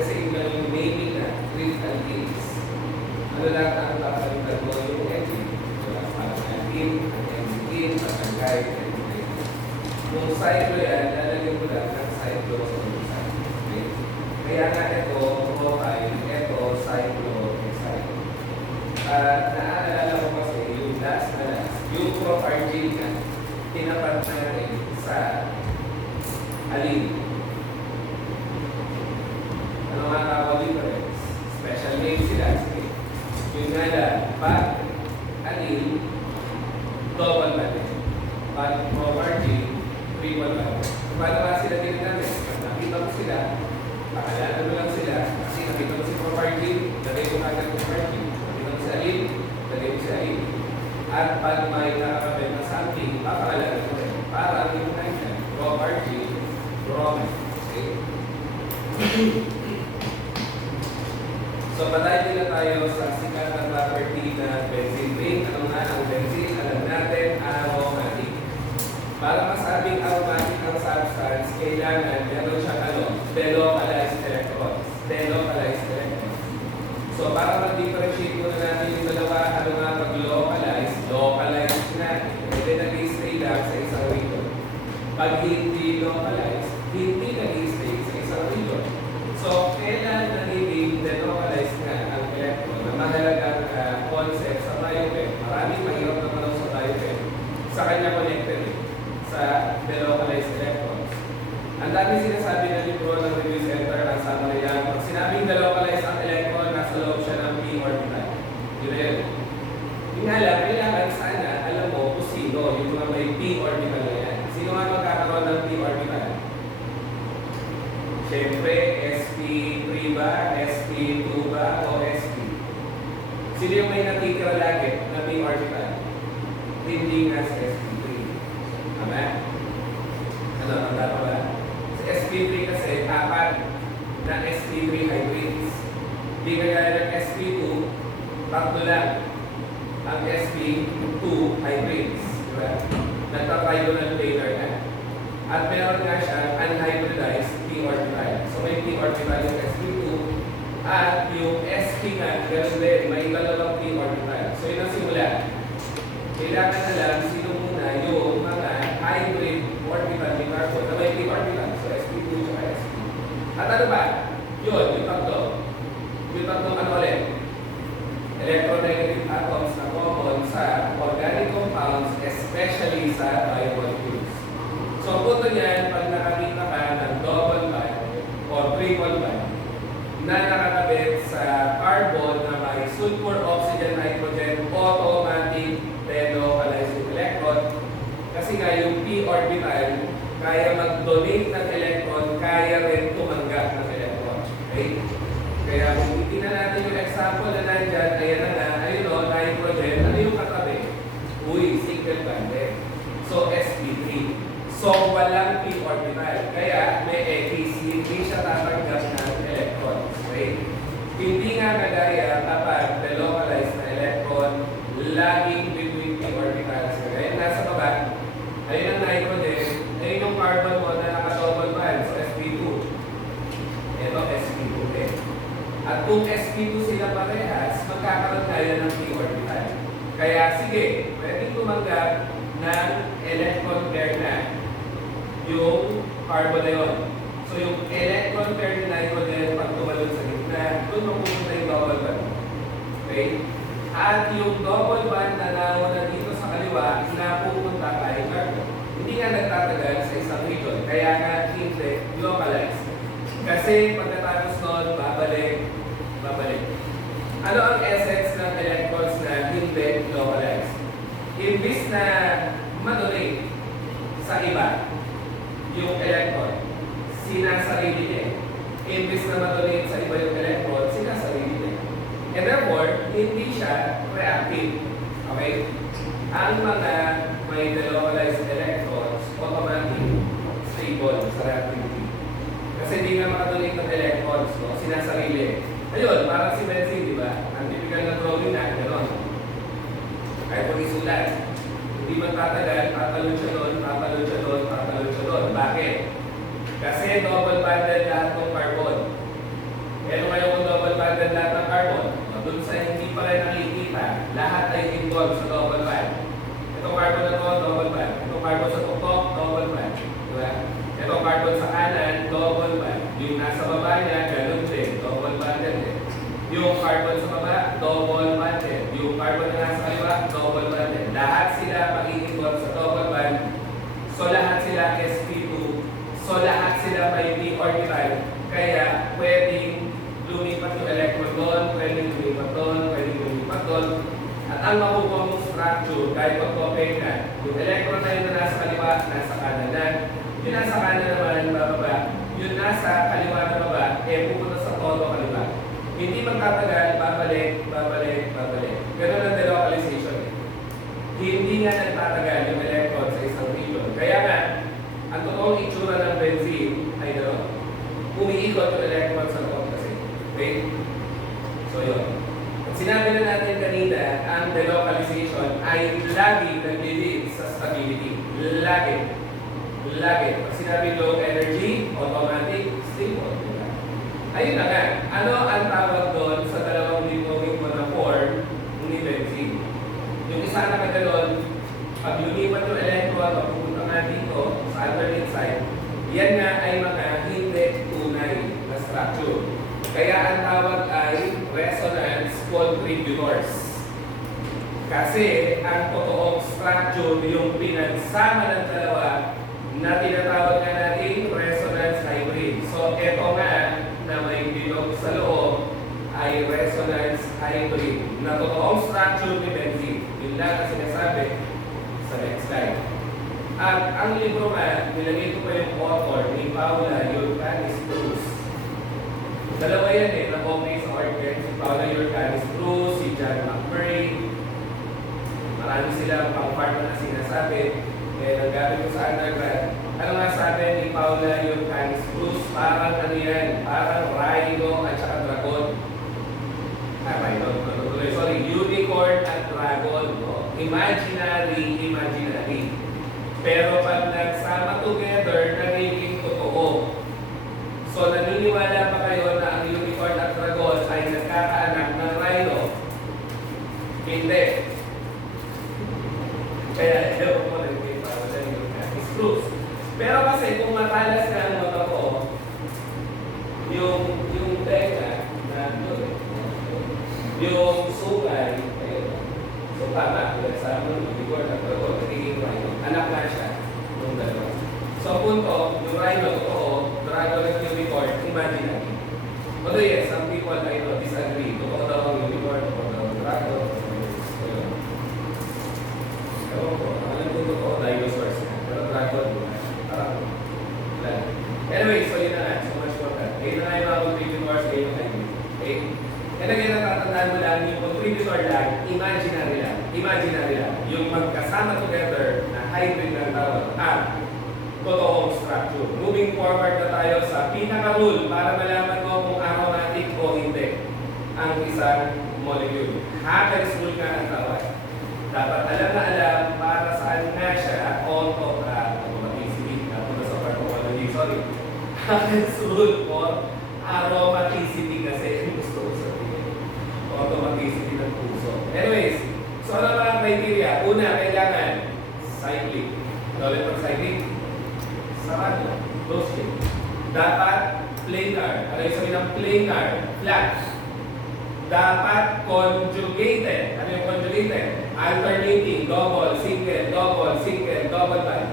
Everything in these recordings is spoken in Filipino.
Same lang yung naming na with alkenes. Ano lang ang papalitan mo yung engine? Wala parang alkene, engine, patangay, engine. Kung cyclo yan, lalagyan mo lang ng cyclo sa ulisan. Okay? Kaya nga ito, profile, ito, cyclo, cyclo. Naaalala ko kasi yung last na last, yung pro-argine nga, tinapat natin sa alin. Ano nga tawag difference? Special name sila. Sige. Yung nga lang, pag alin, double button. Pag pro-argine, triple button. Paano nga sila ginagamit? Pag nakita mo sila, pakalala mo lang sila, kasi nakita mo si pro-argine, lagay mo agad pro-argine. Nakita mo si alin, lagay mo si alin. At pag may nakakabit na something, papakalala mo rin. Para hindi mo tayo yan, pro-argine, bromine. Okay? So, patay nila tayo sa sikat na property na benzene ring. Ano nga ang benzene? Alam natin, aromatic. Para masabing aromatic ang substance, kailangan meron siyang delocalized electrons. Delocalized electrons. So, para mag-differentiate muna natin yung dalawa, ano nga pag-localize, localize natin. Pwede nag-stay lang sa isang region. Pag hindi localize, hindi nag-stay sa isang region. So, kailan nagiging delocalized nga ang electron na mahalagang concept sa biochem. Maraming mahirap na panahon sa biochem. Sa kanya connected sa delocalized electrons. Ang dami sinasabi ng libro ng review center ng Samarian. Pag sinabing delocalized ang electron, nasa loob siya ng p orbital. Yun na yun. Yung nga lang, kailangan sana alam mo kung sino yung mga may p orbital na yan. Sino nga magkakaroon ng p orbital? Siyempre, sp3 ba, sp2 ba, o sp? Sino yung may natitira lagi na p orbital? Hindi nga sa sp3. Tama? Ano, tanda ba? Sa sp3 kasi, apat na sp3 hybrids. Hindi kaya ng sp2, tatlo lang ang sp2 hybrids. Diba? Nagpa-trigonal planar na. At meron nga siya unhybridized p orbital. So may p orbital yung sp2 at yung sp nga, ganoon din, may dalawang p orbital. So yun ang simula. Kailangan na lang sino muna yung mga hybrid orbital ni carbon na may p orbital. So sp2 at sp. At ano ba? Yun, yung tatlo. Yung tatlong ano ulit? Electronegative atoms na common sa organic compounds, especially sa biomolecules. So, ang punto niyan, pag nakakita ka ng double bond o triple bond na nakakabit sa carbon na may sulfur, oxygen, nitrogen, automatic delocalized yung electron. Kasi nga yung p orbital, kaya mag-donate ng electron, kaya rin tumanggap ng electron. Okay? Kaya kung titignan natin yung example na nandyan, ayan na nga, ayun o, nitrogen, ano yung katabi? Uy, single bonded. So, sp3. So, walang p orbital. Kaya, may X, hindi siya tatanggap ng electron. Okay? Hindi nga kagaya kapag delocalized na electron, laging between p orbitals. Kaya, nasa baba, ayun ang nitrogen, ayun yung carbon mo na naka-double bond. So, sp2. Ito, sp2. Okay? At kung sp2 sila parehas, magkakaroon tayo ng p orbital. Kaya, sige, pwedeng tumanggap ng electron pair na yung carbon na yun. So, yung electron pair ni nitrogen, pag tumalon sa gitna, doon mapupunta yung double bond. Okay? At yung double bond na nauna dito sa kaliwa, napupunta kay carbon. Hindi nga nagtatagal sa isang region. Kaya nga, hindi localized. Kasi pagkatapos noon, babalik. Ano ang essence ng electrons na hindi localized? Imbis na madonate sa iba, yung electron, sinasarili niya. Imbis na madonate sa iba yung electron, sinasarili niya. And therefore, hindi siya reactive. Okay? Ang mga may delocalized electrons, automatic, stable sa reactivity. Kasi hindi nga makadonate ng electrons, no? Sinasarili. Ayun, parang si benzene, di ba? Ang typical na drawing na, gano'n. Kahit kung isulat, hindi man tatagal, tatalon siya doon. Bakit? Kasi double bonded lahat ng carbon. carbon sa baba, double bonded. Yung carbon na nasa kaliwa, double bonded. Lahat sila mag-iikot sa double bond. So lahat sila sp2. So lahat sila may p orbital. Kaya pwedeng lumipat yung electron doon, pwedeng lumipat doon, pwedeng lumipat doon. At ang makukuha mong structure, kahit pag-open ka, yung electron na yun na nasa kaliwa, nasa kanan na. Yung nasa kanan naman, bababa. Yung nasa kaliwa na baba, pupunta sa todo kaliwa. Hindi magtatagal, babalik, babalik, babalik. Ganun ang delocalization. Hindi nga nagtatagal yung electron sa isang region. Kaya nga, ang totoong itsura ng benzene ay gano'n. Umiikot yung electron sa loob kasi. Okay? So yun. At sinabi na natin kanina, ang delocalization ay lagi nag-lead sa stability. Lagi. Lagi. Pag sinabi low energy, automatic, stable. Ayun na nga. Ano ang tawag doon sa dalawang limbong na form ni benzene? Yung isa na kagano'n, pag lumipat yung electron, papupunta nga dito sa alternate side, yan nga ay mga hindi tunay na structure. Kaya ang tawag ay resonance contributors. Kasi ang totoong structure yung pinagsama ng dalawa na tinatawag nga natin resonance hybrid. So ito nga na may bilog sa loob ay resonance hybrid na totoong structure ni benzene. Yun lang ang sinasabi sa next slide. At ang libro nga, nilagay ko pa yung author ni Paula Yurkanis Cruz. Dalawa yan na okay sa organ. Si Paula Yurkanis Cruz, si John McMurray. Marami silang pang-part na sinasabi. Naggamit ko sa undergrad. Ano nga sabi ni Paula Yurkanis Cruz? Parang ano yan? Parang rhino at saka dragon. Rhino. Sorry, unicorn at dragon. No? Imaginary. Pero pag nagsama together, nagiging totoo. So naniniwala pa kayo na ang unicorn at dragon ay nagkakaanak ng rhino? Hindi. Kaya ewan ko naging Paula Yurkanis Cruz. Pero kasi kung matalas na ang mata ko, yung tenga na yung sungay, ayun. So tama, sa mga unicorn at dragon, nagiging rhino. Anak na siya nung dalawa. So punto, yung rhino, totoo, dragon at unicorn, imaginary. Although yes, some people I know disagree. Totoo daw ang unicorn, totoo daw ang dragon. Ewan ko, alam ko totoo, dinosaurs na. Pero dragon, parang lang. Anyway, so yun na nga, so much for that. Ayun na nga yung mga contributors, ayun na nga. Okay? Kaya again, natatandaan mo lang, yung contributor lang, imaginary lang. Imaginary lang. Yung magkasama together na hybrid ng tawag at totoong structure. Moving forward na tayo sa pinaka-rule para malaman mo kung aromatic o hindi ang isang molecule. Hackers rule nga ang tawag. Dapat alam na alam para saan nga siya automaticity. Napunta sa pharmacology, sorry. Hackers rule for aromaticity kasi gusto ko sabihin. Automaticity ng puso. Anyways, so ano mga criteria? Una, kailangan cyclic. Ulit ng cyclic. Sarado. Close shape. Dapat planar. Ano yung sabihin ng planar? Flat. Dapat conjugated. Ano yung conjugated? Alternating. Double, single, double bond.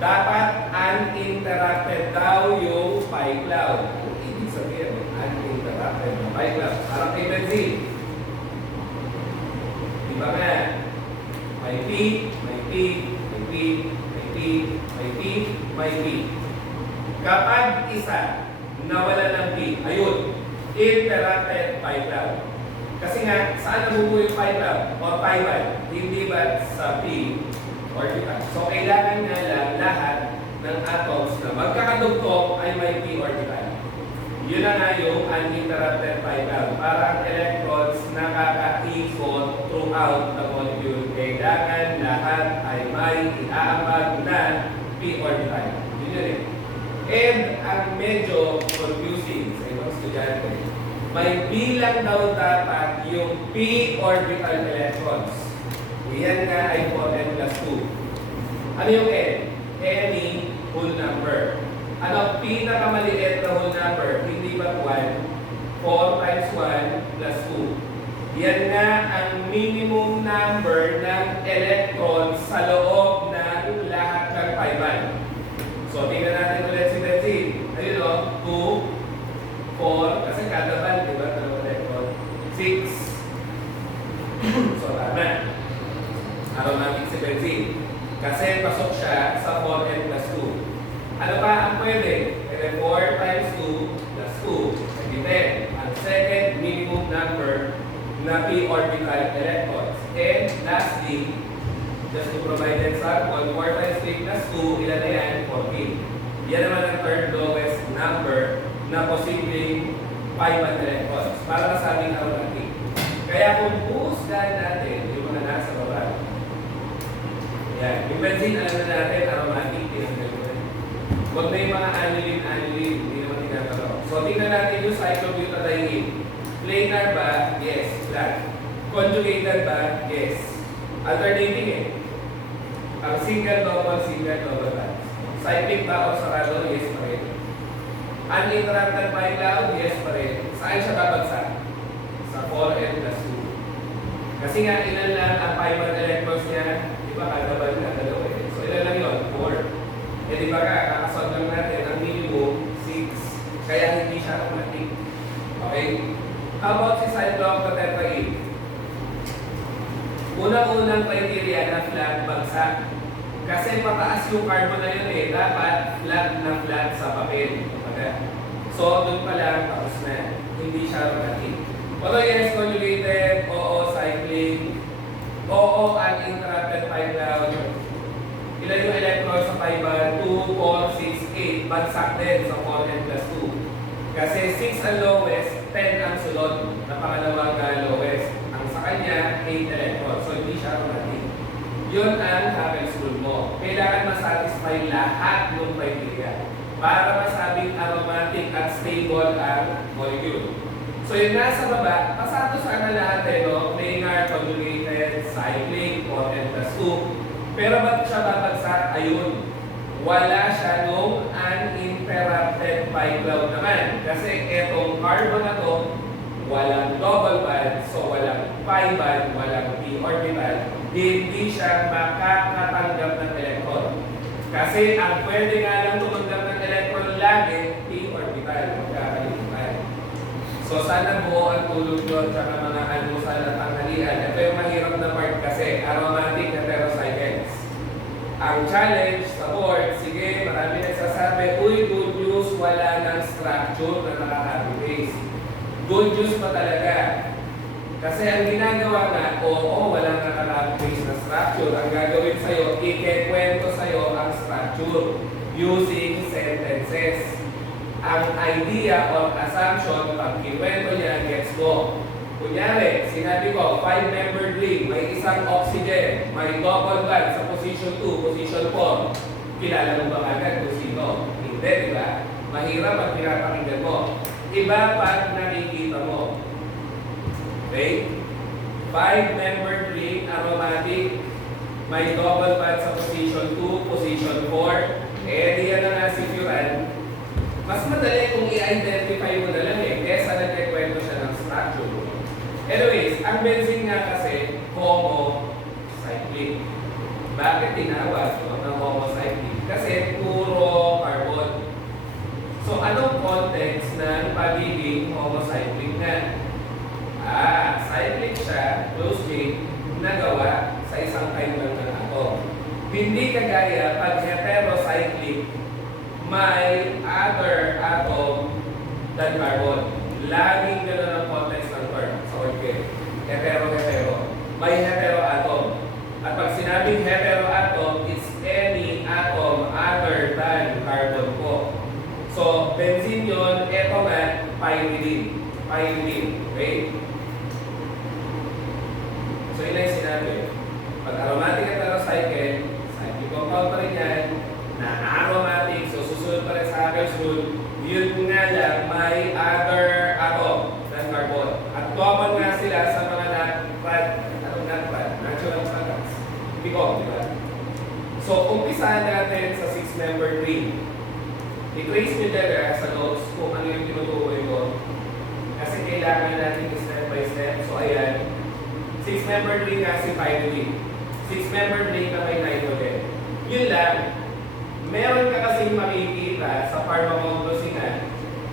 Dapat uninterrupted daw yung pi cloud. Ano ibig sabihin? Uninterrupted yung pi cloud. Parang kay benzene. Diba nga? May P, may P, may P, may P, may P, may P. Kapag isa nawala ng P, ayun, interrupted pi cloud. Kasi nga, saan nabubuo yung pi cloud? O pi band? Hindi ba sa P orbital? So, kailangan nga lang lahat ng atoms na magkakadugtong ay may P orbital. Yun na nga yung uninterrupted pi cloud. Para ang electrons nakakaikot throughout the molecule. Kailangan lahat ay may inaambag na P orbital. Yun yun eh. And ang medyo confusing sa ibang estudyante, may bilang daw dapat yung P orbital electrons. Iyan nga ay 4n plus 2. Ano yung N? Any whole number. Ano pinakamaliit na whole number? Hindi ba 1? 4 times 1 plus 2. Yan nga ang minimum number ng electrons sa loob ng lahat ng pi band. So, tingnan natin ulit si benzene. Ayun o, 2, 4, kasi kada band, di ba? Dalawang electron. 6. So, tama. Aromatic si benzene. Kasi pasok siya sa 4n plus 2. Ano pa ang pwede? Pwede 4 times 2 plus 2. Pwede 10. Ang second minimum number na p orbital electrons. And lastly, just to provide an example, 4 times 3 plus 2, ilan na yan? 14. Yan naman ang third lowest number na posibleng pi band electrons para masabing aromatic. Kaya kung puhusgan natin yung mga nasa baba, yan, yung benzene alam na natin, aromatic, huwag na yung mga aniline, hindi naman tinatalo. So, tingnan natin yung cyclobutadiene. Planar ba? Yes. Flat. Conjugated ba? Yes. Alternating eh. Ang single, double ba? Cyclic ba o sarado? Yes pa rin. Uninterrupted pi cloud? Yes pa rin. Saan siya babagsak? Sa 4n plus 2. Kasi nga, ilan lang ang pi band electrons niya? Di ba kada band na dalawa eh. So, ilan lang yun? 4. Eh di ba ka, kakasod lang natin ang minimum 6. Kaya hindi siya aromatic. Okay? How about si cyclooctatetraene? Unang-unang criteria na flat bagsak. Kasi pataas yung carbon na yun eh. Dapat flat na flat sa papel. Okay? So, doon pa lang tapos na. Hindi siya aromatic. Although yes, conjugated, oo, cycling, oo, uninterrupted pi cloud. Ilan yung electrons sa pi band? 2, 4, 6, 8. Bagsak din sa 4n plus 2. Kasi 6 ang lowest, 10 ang sunod na pangalawang lowest. Ang sa kanya, 8 electrons. So, hindi siya aromatic. Yun ang Havel's rule mo. Kailangan masatisfy lahat ng criteria para masabing aromatic at stable ang molecule. So, yung nasa baba, pasado sana lahat eh, no? Planar, conjugated, cyclic, 4n plus 2. Pero ba't siya babagsak? Ayun. Wala siya nung uninterrupted pi cloud naman. Kasi etong carbon na to, walang double band, so walang pi band, walang p orbital, hindi siya makakatanggap ng electron. Kasi ang pwede nga lang tumanggap ng electron lagi, p orbital, magkakalimutan. So sana buo ang tulog yun, tsaka mga almusal at tanghalian. Ito yung mahirap na part kasi, aromatic heterocycles. Ang challenge sa board, sige, marami nagsasabi, uy, good news, wala ng structure na nakaka-copy paste. Good news pa talaga. Kasi ang ginagawa nga, oo, walang nakaka-copy paste na structure. Ang gagawin sa'yo, ikikwento sa'yo ang structure using sentences. Ang idea or assumption, pag kikwento niya, gets mo. Kunyari, sinabi ko, 5-membered ring, may isang oxygen, may double band sa position 2, position 4. Kilala mo ba agad kung sino? Hindi, di ba? Mahirap pag pinapakinggan mo. Iba pag nakikita mo. Okay? 5-membered ring, aromatic, may double band sa position 2, position 4. Eh, diyan na nga si furan. Mas madali kung i-identify mo na lang eh, kesa nagkikwento siya ng structure. Anyways, ang benzene nga kasi, homocyclic. Bakit tinawag ng homocyclic? Kasi puro carbon. So, anong context ng pagiging homocyclic nga? Cyclic siya, close chain, nagawa sa isang kind lang ng atom. Hindi kagaya pag heterocyclic, may other atom than carbon. Laging gano'n ang context ng term sa orchid. Hetero. May hetero-atom. At pag sinabing hetero-atom, it's any atom other than carbon po. So, benzene yun, eto nga, pyridine. Okay? So, yun ang sinabi. Pag aromatic heterocycle, cyclic compound pa rin yan, na aromatic, so susunod pa rin sa Havel's rule, yun nga lang, may other atom than carbon. At common nga sila sa mga natural products. Bicom, di ba? So, umpisahan natin sa 6-membered ring. I-trace nyo dyan sa notes kung ano yung tinutukoy ko. Kasi kailangan natin step by step. So, ayan. 6-membered ring nga si pyridine. 6-membered ring na may nitrogen. Yun lang. Meron ka kasing makikita sa pharmacognosina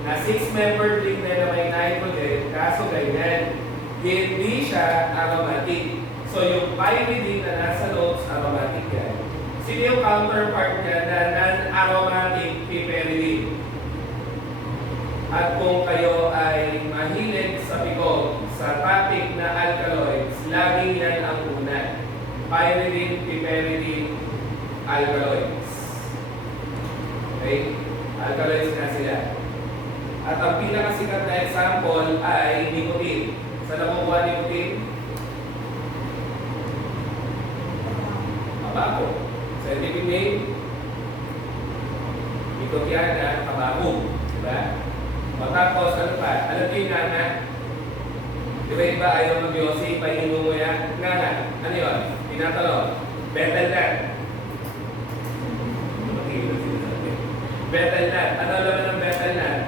na 6-membered ring na may nitrogen, kaso ganyan. Hindi siya aromatic. So yung pyridine na nasa loob, aromatic yan. Sino yung counterpart niya na non-aromatic piperidine? At kung kayo ay mahilig sa PICOG, sa topic na alkaloids, laging yan ang una. Pyridine, piperidine, alkaloids. Okay? Alkaloids na sila. At ang pinakasikat na example ay nicotine. Saan nakukuha nicotine? Tabako. Scientific name? Nicotiana, tabako. Diba? Matapos, ano pa? Alam niyo yung nana? Di ba iba ayaw mag-yosi, painom mo yan? Nana, ano yun? Tinatalong. Betelnat. Betelnat. Ano laman ng betelnat?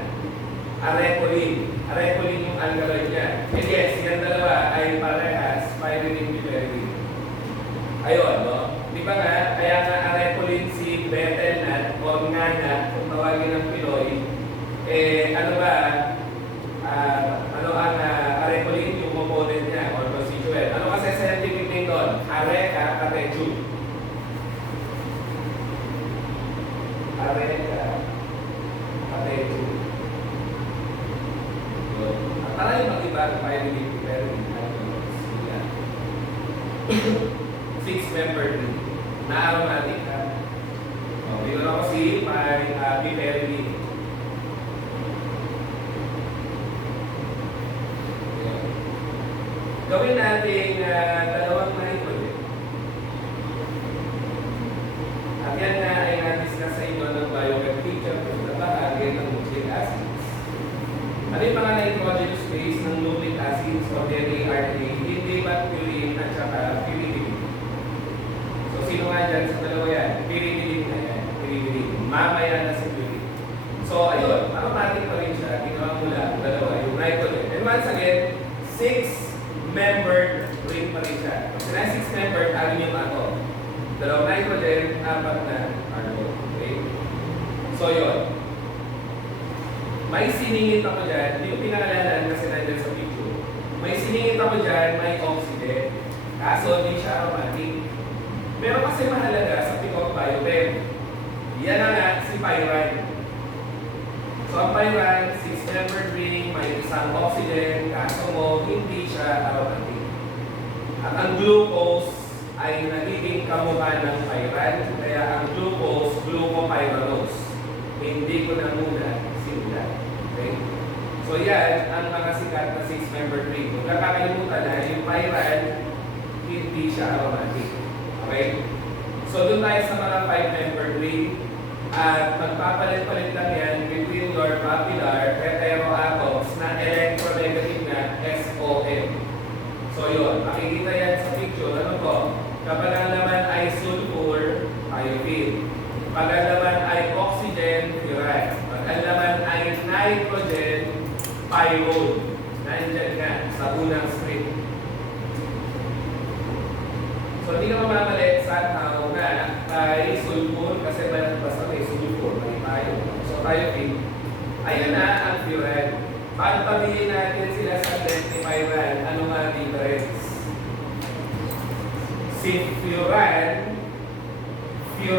Arecolin. Arecolin yung alkaloid niya. And yes, yung dalawa ay parehas, pyridine, piperidine. Ayun, no? Di ba nga, kaya nga arecolin si betelnat o nana, kung tawagin ng Pinoy, ano ba, ano ang arecolin yung component niya or constituent? Ano kasi scientific name doon? Areca catechu. Areca catechu. At taray mag-iba ang pyridine, piperidine, alkaloids. 6-membered ring na aromatic ha. Dito na ko si piperidine. Gawin natin dalawang nitrogen. At yan nga ay na-discuss sa inyo ng biochem teacher na bahagi ng nucleic acids. Ano yung mga nitrogenous base ng nucleic acids o DNA, RNA? Hindi ba purine at saka pyridine? So sino nga dyan sa dalawa yan? Pyridine na yan. Pyridine. Mamaya na si purine. So ayun, aromatic pa rin siya. Ginawa mo lang dalawa yung nitrogen. And once again, 6-membered ring pa rin siya. Kasi na 6-membered, alin yung atom. Dalawang nitrogen, 4 na carbon. Okay? So yun. May siningit ako dyan. Hindi ko pinakalanan kasi nandiyan sa picture. May siningit ako dyan, may oxygen. Kaso hindi siya aromatic. Pero kasi mahalaga sa PICOG biochem. Yan na nga si pyrine. So ang pyrine, 6-membered ring, may isang oxygen, kaso mo, hindi siya aromatic. At ang glucose ay nagiging kamukha ng pyrine, kaya ang glucose, glucopyranose. Hindi ko na muna simulan. Okay? So yan, ang mga sikat na 6-membered ring. Kung kakakalimutan na, yung pyrine, hindi siya aromatic. Okay? So doon tayo sa mga 5-membered ring. At magpapalit-palit lang yan between your popular heteroatoms na electronegative na SOM. So yun, makikita yan sa picture. Ano po? Kapag ang laman ay sulfur, iodine. Pag ang laman ay oxygen, fluoride. Pag ang laman ay nitrogen, pyrrole. Nandiyan nga sa unang strip. So hindi ka mamamalit sa tao na ay sulfur kasi basta may sulfur, may tayo. So tayo din. Ayun na ang fluoride. Paano pamilin natin sila sa pyrine? Ano nga difference? Si fluoride, 1,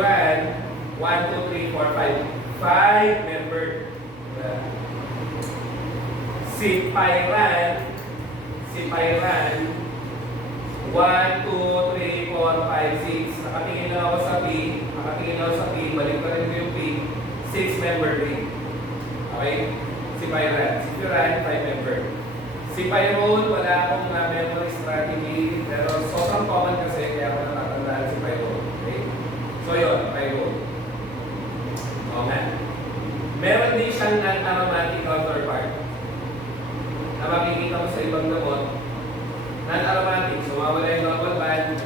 2, 3, 4, 5. 5-membered. Si pyrine, 1, 2, 3, 4, 5, 6. Nakatingin lang ako sa P. Balik pa rin ko yung P. 6-membered ring. Okay? Si pyrine. Si pyrine, 5-membered. Si pyrrole, wala akong memory strategy. Pero sobrang common kasi kaya ako natatandaan si pyrrole. Okay? So yun, pyrrole. Oo nga. Meron din siyang non-aromatic counterpart. Na makikita mo sa ibang gamot. Non-aromatic, so mawala yung double bond.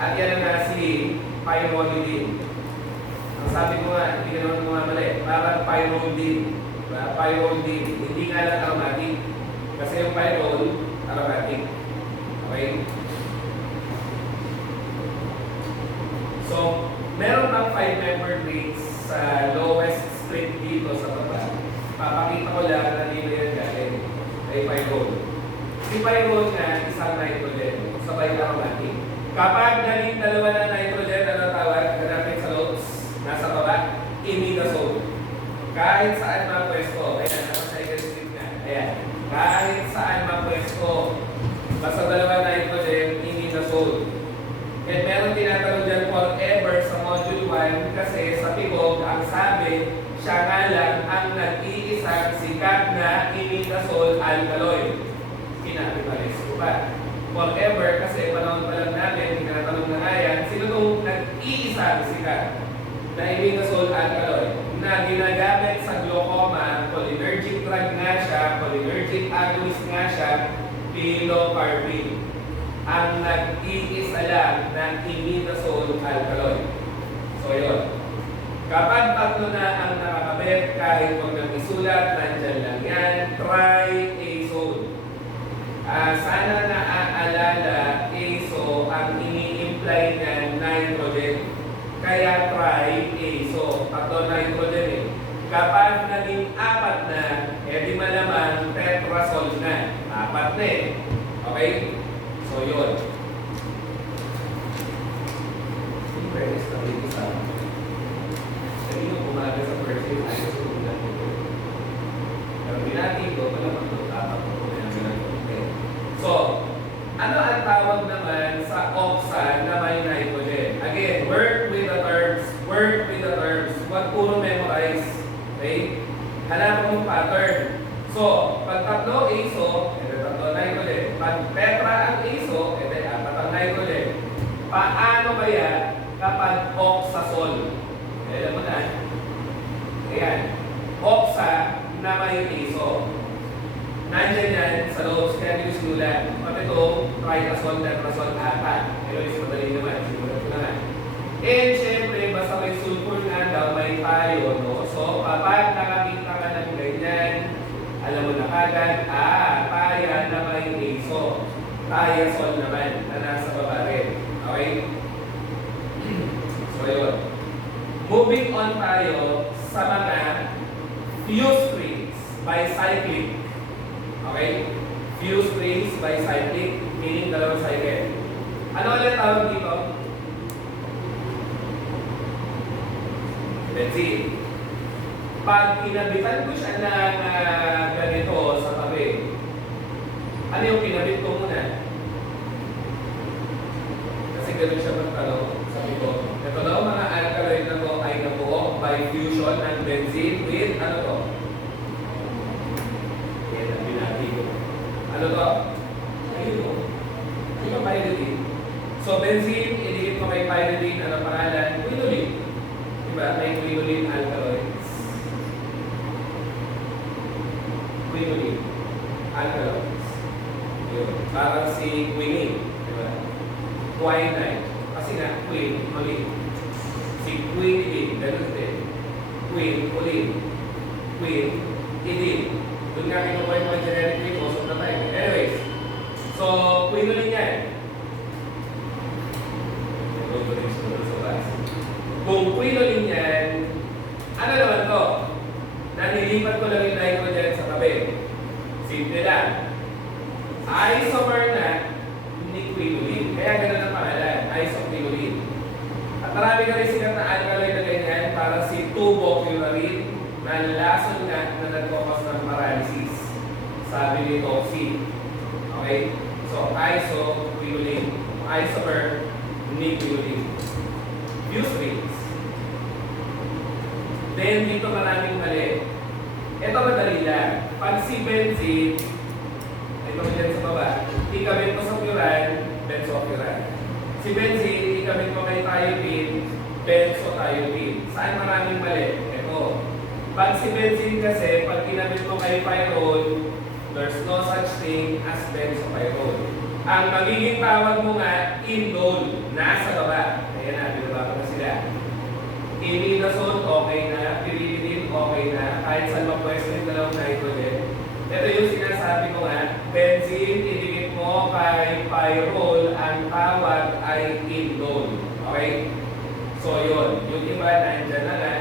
At yan nga si pyrrolidine. Ang sabi ko nga, hindi ka naman mali, parang pyrrolidine. Pyrrolidine, hindi nga lang aromatic. Kasi yung pyrrole, aromatic. Okay? 5-membered rings sa lowest string dito sa baba. Papakita ko lang na dito yan galing. Ay pyrrole. Si pyrrole nga, isang nitrogen. Sabay aromatic. Kapag naging dalawa na nitrogen, ano tawag? Hanapin sa notes. Nasa baba. Imidazole. Kahit saan mapwesto. Ayan, nasa second string nga. Ayan. Kahit saan mapwesto. Basta dalawa nitrogen, imidazole. And meron tinatanong dyan forever sa module 1 kasi sa PICOG, ang sabi, siya nga lang ang nag-iisang sikat na imidazole alkaloid. Kinapitalis ko ba? Forever kasi panahon pa lang namin, tinatanong na nga yan, sino itong nag-iisang sikat na imidazole alkaloid na ginagamit sa glaucoma, cholinergic drug nga siya, cholinergic agonist nga siya, pilocarpine. Ang nag-iisa lang ng imidazole alkaloid. So yun. Kapag tatlo na ang nakakabit, kahit huwag nang isulat, nandyan lang yan, triazole. Sana naaalala, azo ang ini-imply niyan nitrogen. Kaya triazo. Tatlo nitrogen eh. Kapag naging apat na, edi malamang tetrazole na. Apat na eh. Okay? So, yun. Siyempre, stability sa sabi nyo, umaga sa first year, ayaw sa ulan nito. Pero binati ko, malamang ito, tapak ko na yung ginagawa. So, ano ang tawag naman sa oxan na may nitrogen? Again, work with the terms. Work with the terms. Huwag puro memorize. Okay? Hanapan mong pattern. So, pag tatlo azo, tatlo nitrogen. Pag tetra ang azo, apat ang nitrogen. Paano kaya kapag oxazole? Alam mo na. Ayan. Oxa na may azo. Nandiyan yan sa loob. Kaya nyo sinulat. Pati ito, triazole, tetrazole, apat. Anyways, madali naman. Sinulat ko na nga. And syempre, basta may sulfur nga daw, may tayo, no? So, kapag nakakita ka ng ganyan, alam mo na kagad, paya na may azo. Thiazole naman na nasa baba rin. Okay? So, yun. Moving on tayo sa mga fused rings bicyclic. Okay? Fused rings bicyclic, meaning dalawang cycle. Ano ulit tawag dito? Benzene. Pag kinabitan ko siya ng ganito sa tabi, ano yung kinabit ko muna? Kasi ganun siya magtanong. Sabi ko, ito daw mga alkaloid na to ay nabuo by fusion ng benzene with ano to? Yan ang binati ko. Ano to? Ayun. Ano ba pyridine? So benzene, idikit ko kay pyridine, ano pangalan? Quinoline. Diba? May quinoline alkaloids. Quinoline alkaloids. Yun. Parang si quinine. Diba? Quinine. Kasi nga, quinoline. Si quinidine. Ganun din. Quinoline. Quinidine. Doon nga kinukuha yung mga generic name. Most of the time. Anyways. So, quinoline yan. Kung quinoline yan, ano naman to? Nanilipat ko lang yung nitrogen sa tabi. Simple lang. Isomer na ni quinoline. Kaya ganun ang pangalan. Isoquinoline. At marami ka rin sikat na alkaloid na ganyan para si 2-bocurarine na lason nga na nag-focus ng paralysis. Sabi ni Toxin. Okay? So, isoquinoline. Isomer ni quinoline. Fused rings. Then, dito maraming mali. Ito madali lang. Pag si benzene, ito dyan sa baba, ikabit mo sa furan, benzofuran. Si benzene, ikabit mo kay thiopine, benzothiopine. Saan maraming mali? Ito. Pag si benzene kasi, pag kinabit mo kay pyrrole, there's no such thing as benzopyrrole. Ang magiging tawag mo nga, indole, nasa baba. Ayan na, binaba ko na sila. Imidazole, okay na. Pyridine, okay na. Kahit saan mapwesto yung dalawang nitrogen. Ito yung sinasabi ko nga, benzene, idikit mo kay pyrrole, ang tawag ay indole. Okay? So yun, yung iba nandyan na nga.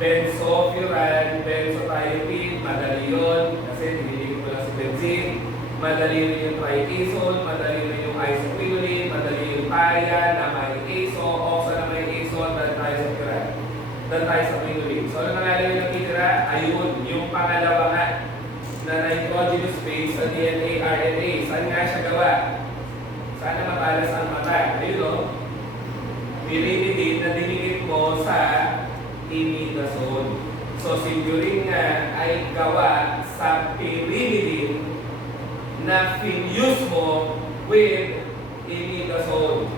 Benzofuran, benzothiophene, madali yun. Kasi dinilin ko lang si benzene. Madali rin yung triazole, madali rin yung isoquinolane, madali yung paya na may azo, oxa na may azo, dan tayo sa furan. Dan tayo sa quinolane. So ano nangyari yung natitira? Ayun, yung pangalawa nga na nitrogenous base sa DNA, RNA. Saan nga siya gawa? Sana matalas ang mata. Ayun o. Pyrimidine na dinikit mo sa imidazole. So si purine nga ay gawa sa pyrimidine na finuse mo with imidazole.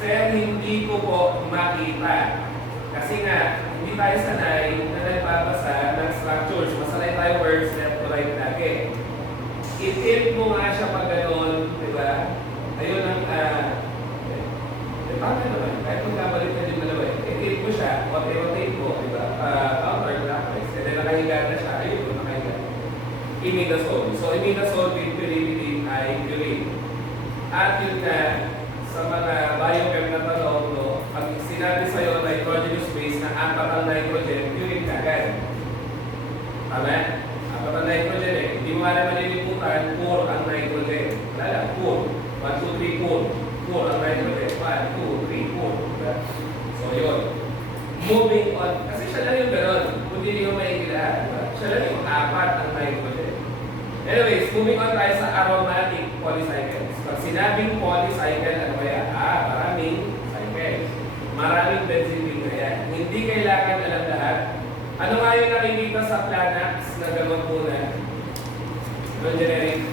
Sir, hindi ko po makita. Kasi nga, hindi tayo sanay na nagbabasa ng structures. Masanay tayo words left to right lagi. I-tilt mo nga siya pag gano'n, di ba? Ayun ang, tama naman. Kahit magkabalik na din dalawa, i-tilt mo siya, rotate mo, di ba? Counterclockwise. And then nakahiga na siya, ayun po, nakahiga. Imidazole. So, imidazole with pyrimidine ay purine. At yun nga, sa mga biochem na tanong, no, pag sinabi sa'yo nitrogenous base na apat ang nitrogen, purine ka agad. Tama? Apat ang nitrogen eh. Hindi mo nga naman nilimutan, 4 ang nitrogen. Wala lang, 4. 1, 2, 3, 4. 4 ang nitrogen. 1, 2, 3, 4. So yun. Moving on. Kasi siya lang yung gano'n. Hindi niyo maikilahan. Siya lang yung apat ang nitrogen. Anyways, moving on tayo sa aromatic polycycles. Pag sinabing polycycle, ano kaya? Maraming cycle. Maraming benzene ring na yan. Hindi kailangan alam lahat. Ano nga yung nakikita sa Planax na gamot muna? Ano generic?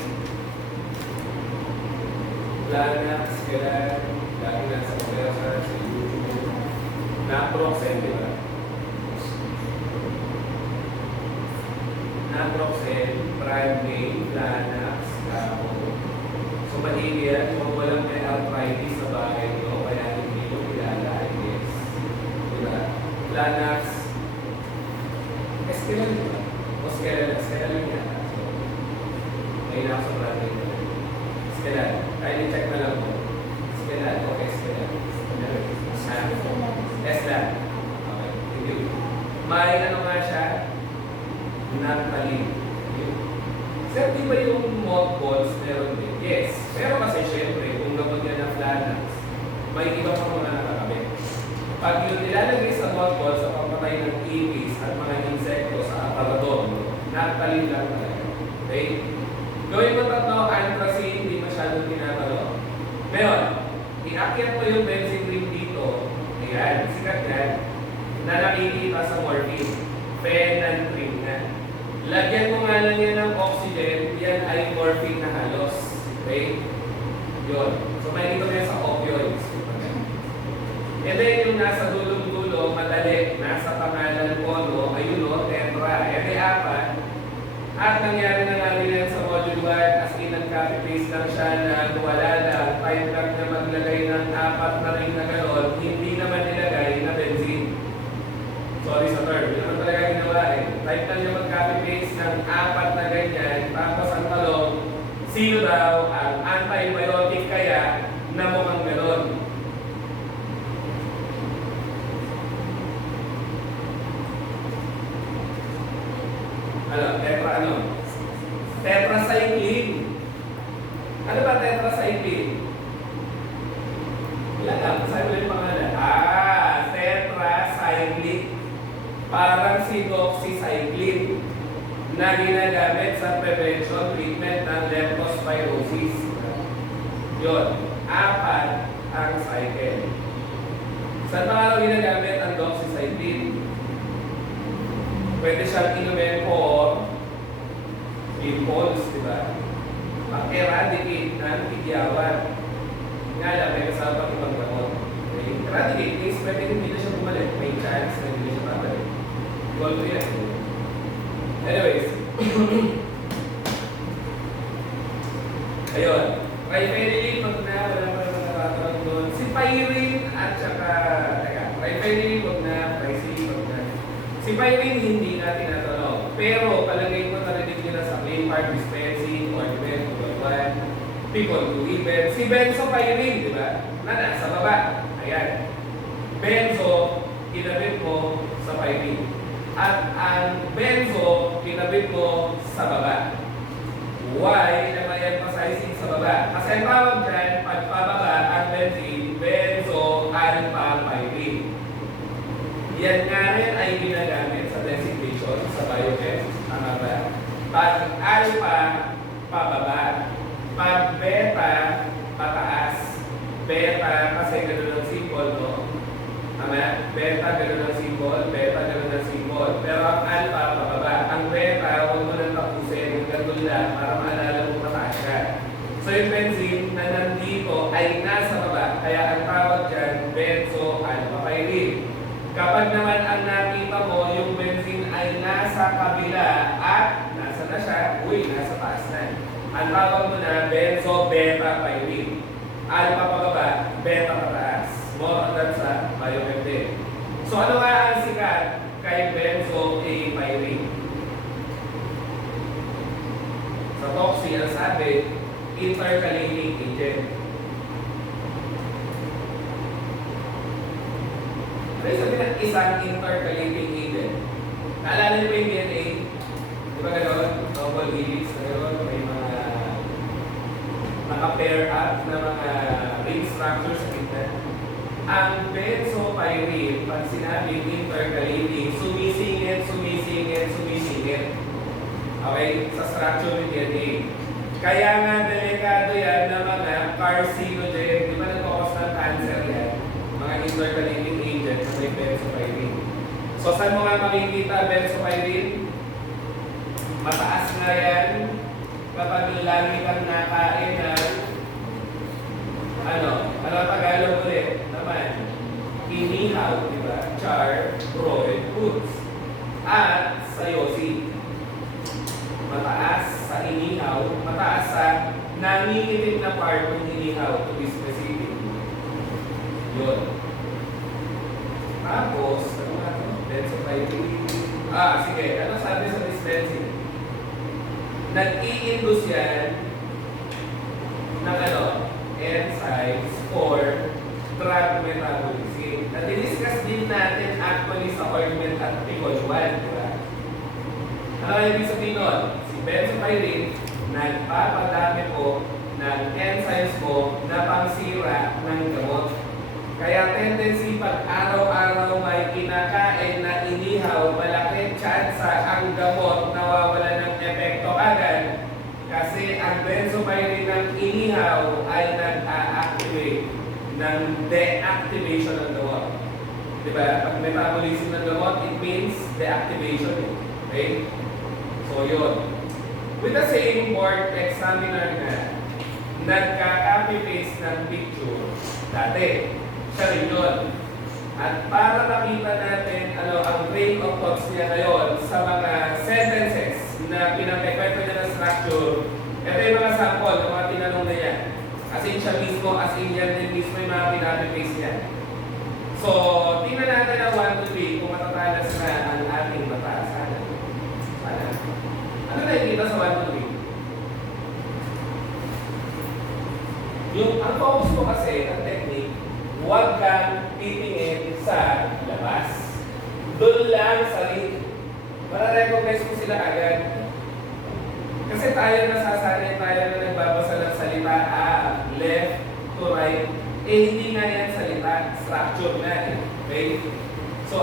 Planax, kailan, lagi na sa mobile sa YouTube. Naproxen, di ba? Naproxen, prime name, Planax, so mahili yan kung walang may arthritis sa bahay nyo, kaya hindi nyo kilala, I guess. Diba? Planax, Eskelan diba? O Eskelan lang yata. So, ayun ako sa brand name. Eskelan. Kaya check na lang po. Eskelan o Eskelan? Eskelan. Okay, thank you. May ano nga siya? Naphthalene. Sir, di ba yung mothballs meron din? Yes. Pero kasi syempre, kung gamot yan ng Planax, may iba pa mga nakakabit. Pag yung nilalagay sa mothballs sa papatay ng ipis at mga insekto sa aparador, naphthalene lang talaga. Okay? Gawin mo tatlo, anthracene, hindi masyadong tinatalo. Ngayon, iakyat mo yung benzene ring dito. Ayan, sikat yan. Na nakikita sa morphine. Phenanthrene na. Lagyan mo nga lang yan ng oxygen, yan ay morphine na halos. Okay? Yun. So may ito yan sa opioids. And then yung nasa dulong-dulo, madali, nasa pangalan ko, no? Ayun o, tetra. E may apat. At nangyari na nga rin yan sa module 1, as in nag-copy-paste lang siya na wala lang, time lang na maglagay ng apat na ring na gano'n, hindi naman nilagay na benzene. Sorry sa term, yun naman talaga ginawa eh. Type lang niya mag-copy-paste ng apat na ganyan, tapos ang talong, sino daw ang antibiotic kaya na mukhang ganon. Ano? Tetra ano? Tetracycline. Ano ba tetracycline? Wala lang, sabi mo yung pangalan. Tetracycline. Parang si doxycycline na ginagamit sa prevention treatment ng leptospirosis. Yun, apat ang cycle. Saan pa ginagamit ang doxycycline? Pwede siyang inumin for pimples, di ba? Pag-eradicate ng tigyawan. Nga lang, may kasama ibang gamot. Okay? Eradicate means pwede hindi na siya bumalik. May chance na hindi siya babalik. Goal ko yan. Anyways. Ayun. Triphenylene, pag na, wala pa naman natatanong doon. Si pyrene at saka, triphenylene, pag na, tricylene, pag na. Si pyrene, hindi na tinatanong. Pero, palagay ko narinig nyo na sa plain part dispensing, ointment, tubalwan, people to even. Si benzopyrene, di ba? Na nasa baba. Ayan. Benzo, kinabit mo sa pyrene. At ang benzo, kinabit mo sa baba. Why am I emphasizing sa baba? Kasi ang tawag dyan, pagpababa ang benzene, benzo-alpha-pyrene. Yan nga rin ay ginagamit sa designation sa biochem. Tama ba? Pag alpha, pababa. Pag beta, pataas. Beta, kasi gano'n ang symbol, no? Tama? Beta, gano'n ang symbol. Beta, gano'n ang symbol. Pero ang alpha, pababa. Ang beta, huwag mo nang tapusin. Yung gano'n lang, para maalala mo mataas ka. So yung benzene na nandito ay nasa baba. Kaya ang tawag dyan, benzo-alpha-pyrene. Kapag naman ang nakita mo, yung benzene ay nasa kabila at nasa na siya, nasa taas na. Ang tawag mo na benzo-beta-pyrene. Alpha pababa, beta pataas. More on that sa biochem din. So ano nga ang sikat kay benzo-a-pyrene? Sa Toxi, ang sabi, intercalating agent. Ano yung sabi ng isang intercalating agent? Naalala niyo ba yung DNA? Di ba gano'n? Double helix na gano'n? May mga naka-pair up na mga ring structures sa gitna. Ang benzo-pyrene, pag sinabing intercalating, sumisingit, sumisingit, sumisingit. Okay? Sa structure ng DNA. Kaya nga delikado yan ng mga carcinogen. Di ba nag-cause ng cancer yan? Mga intercalating agents na may benzo-pyrene. So saan mo nga makikita benzo-pyrene? Mataas nga yan kapag lagi kang nakain ng ano Tagalog ulit naman? Inihaw, di ba? Char, broiled foods. At sa yosi. Mataas sa inihaw, mataas sa nangingitim na part ng inihaw, to be specific. Yun. Tapos, ano nga ito? Benzo-pyrene. Sige. Ano sabi sa dispensing? Nag-i-induce yan ng enzymes for drug metabolism. Na-discuss din natin actually sa ointment at pickle 1, di ba? Ano ang ibig sabihin nun? Si benzo-pyrene, nagpapadami po ng enzymes mo na pangsira ng gamot. Kaya tendency pag araw-araw may kinakain na inihaw, malaki chance ang gamot nawawala ng epekto agad kasi ang benzo-pyrene ng inihaw ay nag-a-activate ng deactivation ng gamot. Diba? Pag metabolism ng gamot, it means deactivation. Okay? So yun. With the same board examiner na nagka-copy-paste ng picture dati. Siya rin yun. At para makita natin ang train of thoughts niya ngayon sa mga sentences na pinapekwento niya ng structure, ito yung mga sample ng mga tinanong na yan. As in siya mismo, as in yan din mismo yung mga pinape-paste niya. So, tingnan natin ang 1 to 3 kung matatalas na ang ating mata. Sana. Ano nakikita sa 1 to 3? Ang focus mo kasi, ang technique, huwag kang titingin sa labas. Doon lang sa link. Para-recognize mo sila agad. Kasi tayo nasasanay tayo na nagbabasa ng salita left to right. Hindi nga yan salita. Structure na Okay? So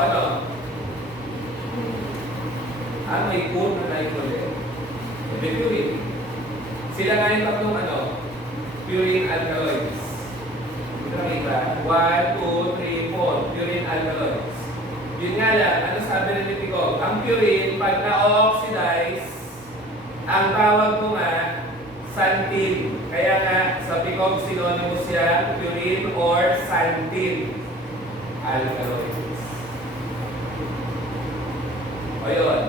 may code na nitrogen. Purine. Sila nga yung tatlong purine alkaloids. Nakita? 1, 2, 3, 4. Purine alkaloids. Yun nga lang, ano sabi ng Lipiko? Ang purine, pag na-oxidize, ang tawag mo nga, xanthin. Kaya nga, sa Picog, synonymous yan, purine or xanthin alkaloids. O yun.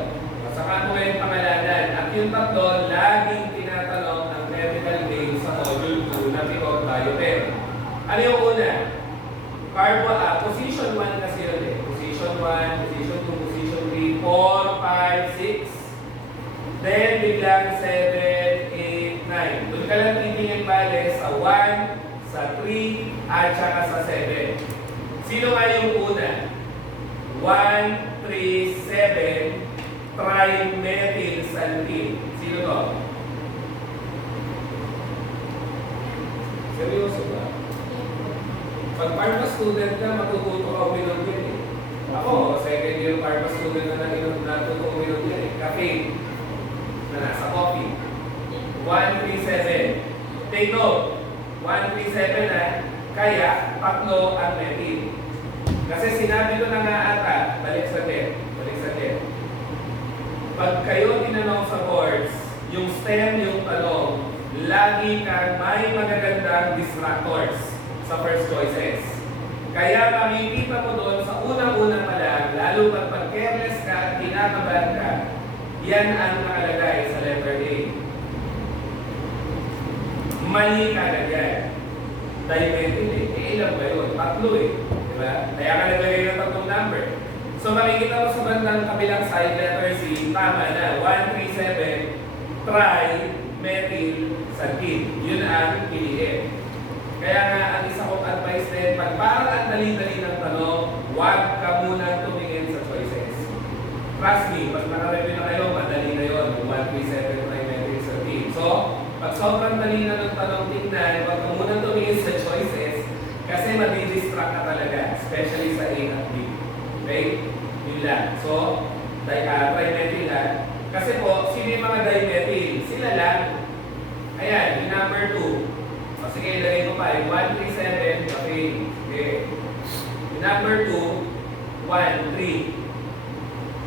Saka mo yung pangalanan. At yung tatlo, laging tinatanong ang medical name sa module 2 na Picog Biochem. Ano yung una? Position 1 kasi yun Position 1, Position 2, Position 3, 4, 5, 6. Then, biglang 7, 8, 9. Doon ka lang titingin bale sa 1, sa 3, at saka sa 7. Si Sino nga yung una? 1,3,7 trimethylxanthine. Sino to? Seryoso ba? Pag pharma student ka, matututo ka uminom yan eh. Ako, second year pharma student na natuto uminom yan eh. Caffeine na nasa coffee. 1,3,7. Take note, 1,3,7 na, kaya tatlo ang methyl. Kasi sinabi ko na nga ata, balik sa 10. Pag kayo tinanong sa boards, yung STEM, yung tanong, lagi kang may magagandang distractors sa first choices. Kaya makikita mo doon sa unang-una pa lang, lalo pag careless ka at kinakabahan ka, yan ang nakalagay sa letter A. Mali ka na yan. Dimethyl eh. Ilan ba yun? Tatlo eh. Diba? Kaya ka naglagay ng tatlong number. So makikita mo sa bandang kabilang side, letter C, tama na. 1,3,7 trimethylxanthine. Yun ang piliin. Kaya nga, ang isa kong advice din, pag parang ang dali-dali ng tanong, huwag ka muna tumingin sa choices. Trust me, pag naka-review na kayo, madali na yun. 1,3,7 trimethylxanthine. So, pag sobrang dali na ng tanong tingnan, huwag ka muna tumingin sa choices kasi madidistract ka talaga, especially sa A at B. Okay? Yun lang. So, trimethyl lang. Kasi po, sino yung mga dimethyl? Sila lang. Ayan, yung number 2. O sige, ilagay ko pa. 1,3,7, caffeine. Okay. Yung number 2, 1,3.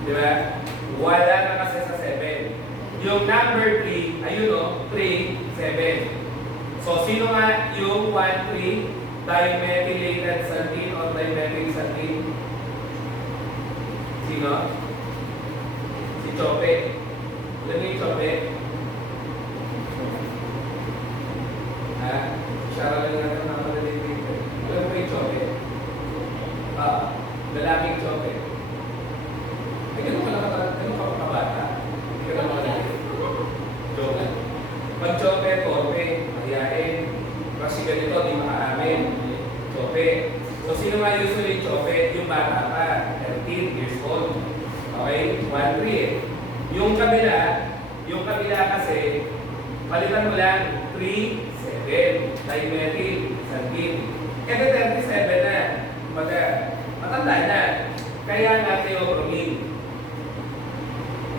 Diba? Wala na kasi sa 7. Yung number 3, ayun o, 3, 7. So, sino nga yung 1,3? Dimethylated xanthine o dimethylxanthine? Sino? Si Chope. Alam niyo yung Chope? Ha? Shara lang natin ang mga dito. Alam mo yung Chope? Lalaking Chope. Ay, ganun ka kabata? Hindi ka na makalagay. Chope. Pag Chope, Chope, mahiyain. Kasi ganito, di makaamin. Chope. So, sino nga usually Chope? Yung bata pa. 13 years old. Okay? 1,3 eh. Yung kabila kasi, palitan mo lang 3, 7, dimethylxanthine. Ito 37 na. Matanda na. Kaya nga theobromine.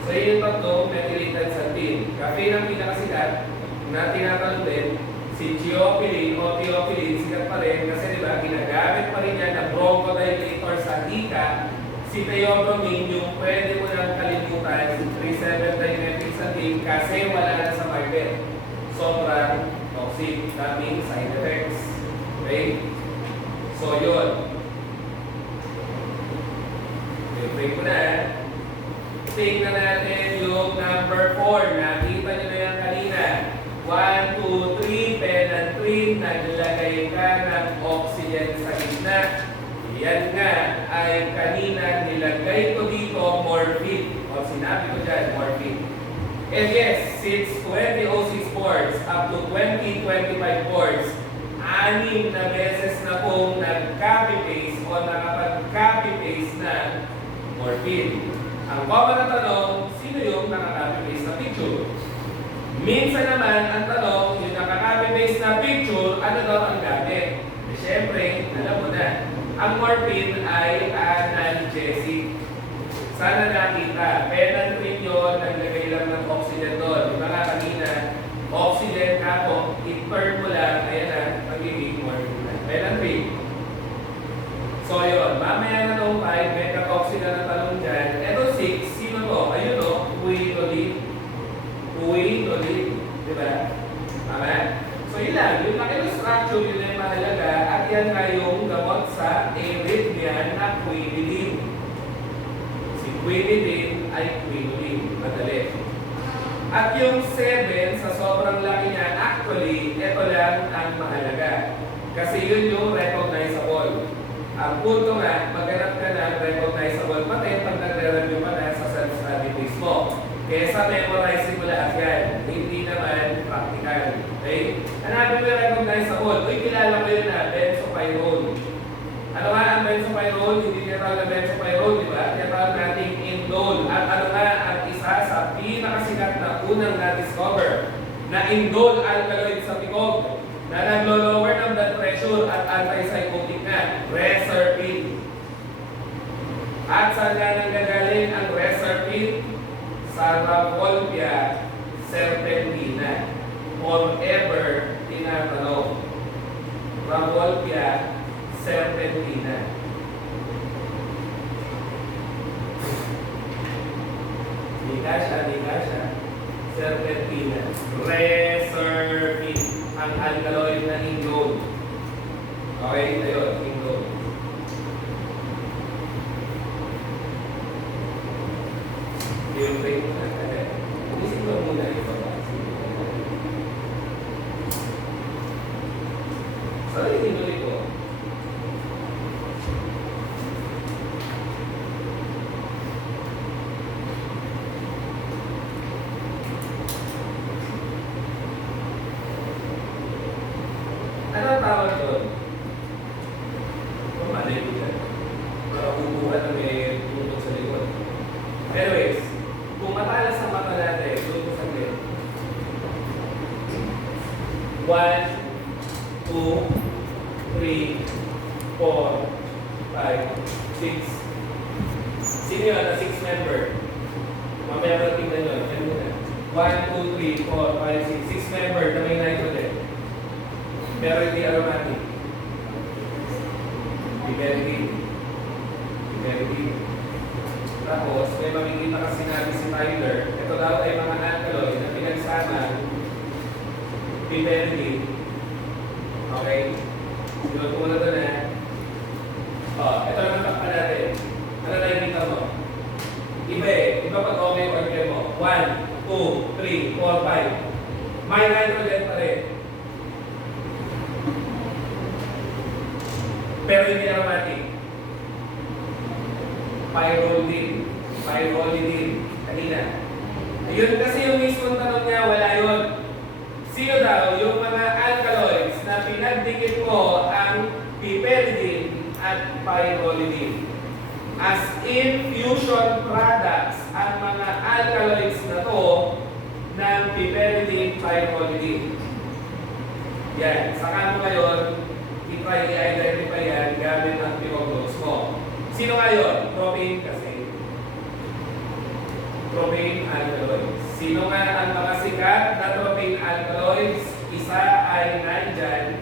So, yun yung tatlong methylated xanthine. Caffeine ang pinakasikat na tinatanong din, si thiopylline o theophylline, sikat pa rin kasi diba, ginagamit pa rin yan na bronchodilator sa hika. Si theobromine, yung pwede mo nang kalimutan, si 3,7-dimethylxanthine kasi wala na sa market. Sobrang toxic, daming side effects. Okay? So, yun. I-break ko na. Tingnan natin yung number 4. Nakita nyo na yan kanina. 1, 2, 3, penantrin, naglagay ka ng oxygen sa gitna. Yan nga ay kanina nilagay ko dito morphine. O sinabi ko dyan, morphine. And yes, since 2006 ports up to 2025 ports, 6 na beses na pong nag-copy-paste o nakapag-copy-paste na morphine. Ang common na tanong, sino yung nakaka-copy-paste na picture? Minsan naman, ang tanong, yung nakaka-copy-paste na picture, ano daw ang gamit? Siyempre, alam mo na. Ang morphine ay analgesic. Sana nakita. Penantrin yun, naglagay lang ng oxygen doon. Di ba nga kanina, oxygen ka po, i-turn mo lang, ayan na, magiging morphine na. Penantrin. So yun, mamaya na itong 5, may katoxin na natanong dyan. Ito 6, sino to? Ayun o, Puitolin. Di ba? Tama? So yun lang, yung laki ng structure, yun ay mahalaga, at yan nga yung gamot sa arrhythmia na quinidine. Si quinidine ay quinolin, madali. At yung 7, sa sobrang laki niya, actually, ito lang ang mahalaga. Kasi yun yung recognizable. Ang punto nga, maghanap ka ng recognizable pati pag nagre-review ka na sa self-study quiz mo. Kesa memorizing mo lahat yan, hindi naman practical. Okay? Hanapin mo yung recognizable. Uy, kilala ko yun na, benzopyrone. Ano nga ang benzopyrone? tinatawag na methylpyrrole, di ba? Tinatawag natin indole. At ano nga ang isa sa pinakasikat na unang na-discover na indole alkaloid sa pikog na naglo-lower ng blood pressure at antipsychotic na, reserpine. At saan nga nanggagaling ang reserpine? Sa Rauwolfia serpentina. Forever tinatanong. Rauwolfia serpentina. Di kasha. Serpentina. Reserpine. Ang alkaloid na indole. Okay, ayun, indole. Yung break mo na kaya. Isip mo muna ito. Sorry, tinuloy ko. Ano ang tawag doon? Malay ko dyan. Upuan na may tutok sa likod. Anyways, kung matalas sa mata natin, doon ko saglit. 1, 2, 3, 4, 5, 6. Sino yun? Na 6 member. Mamaya ko tingnan yun. Ano na? 1, 2, 3, 4, 5, 6. 6 member na may nitrogen. Pero hindi aromatic. Piperidine. Tapos, may makikita kasi natin si Tyler. Ito daw ay mga alkaloid na pinagsama piperidine. Okay? Yun po muna doon eh. Ito naman pa natin. Ano na yung kita mo? Iba eh. Iba pag okay o okay mo. 1, 2, 3, 4, 5. May nitrogen pa rin. Pero hindi aromatic. Pyrrolidine. Kanina. Ayun kasi yung mismong tanong niya, wala yun. Sino daw yung mga alkaloids na pinagdikit mo ang piperidine at pyrrolidine? As in fusion products ang mga alkaloids na to ng piperidine, pyrrolidine. Yan. Saka mo ngayon, i-try i-identify yan gamit ang pinag-notes mo. Sino nga yun? Propane kasi. Propane alkaloids. Sino nga ang mga sikat na propane alkaloids? Isa ay nandyan.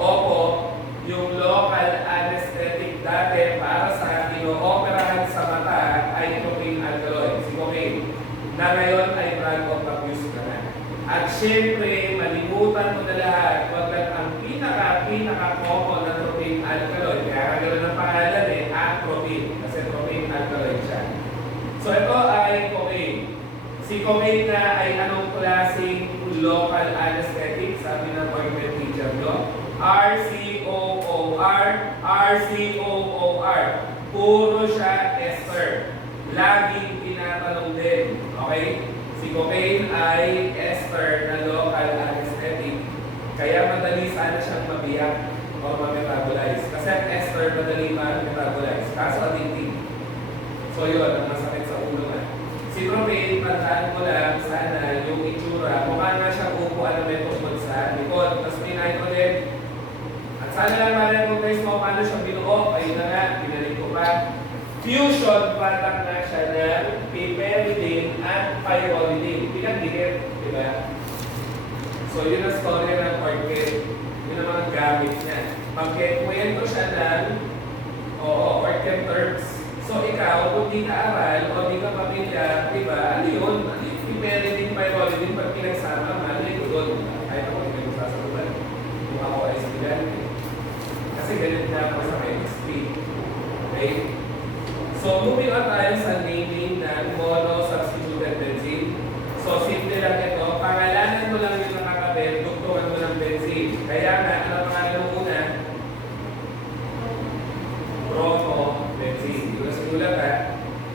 Opo, yung local anesthetic dati para sa ino-operahan sa mata ay propane alkaloids. Si cocaine. Na ngayon ay drug of abuse na. At syempre, malimutan mo na lahat. Huwag lang ang pinaka-common na propane alkaloid. Kaya gano'n ang pangalan eh, atropine. Kasi propane alkaloid siya. So ito ay cocaine. Si cocaine na ay anong klaseng local anesthetic? Sabi ng appointment teacher nyo. RCOOR. RCOOR. Puro siya ester. Laging tinatanong din. Okay? Si cocaine ay ester na local anesthetic. Kaya madali sana siyang mabiyak o ma-metabolize. Kasi ang ester madali ma-metabolize. Kaso addictive. So yun, ang masakit sa ulo na. Si propane, tandaan mo lang sana yung itsura. Mukha nga siyang upuan na may tungkol sa likod. Tapos may nitrogen. At sana lang ma-recognize mo paano siyang binuo. Ayun na nga, pinalik ko pa. Fusion product na siya ng piperidine at pyrrolidine. Pinagdikit, di ba? So yun ang story ng orchid. Yun ang mga gamit niya. Pagkikwento siya ng orchid terms. So ikaw, kung di ka aral o di ka pamilya, di ba? Ano yun? Ano yung piperidine, pyrrolidine pag pinagsama, malay ko doon. Kahit ako, hindi ko sasagutan. Kung ako ay estudyante. Kasi ganit na ako sa chemistry. Okay? So, moving on tayo sa naming ng mono-substituted benzene. So, simple lang ito. Pangalanan mo lang yung nakakabel, duktungan mo ng benzene. Kaya nga, ano pangalan mo una? Bromo-benzene. Yung sinulat ha.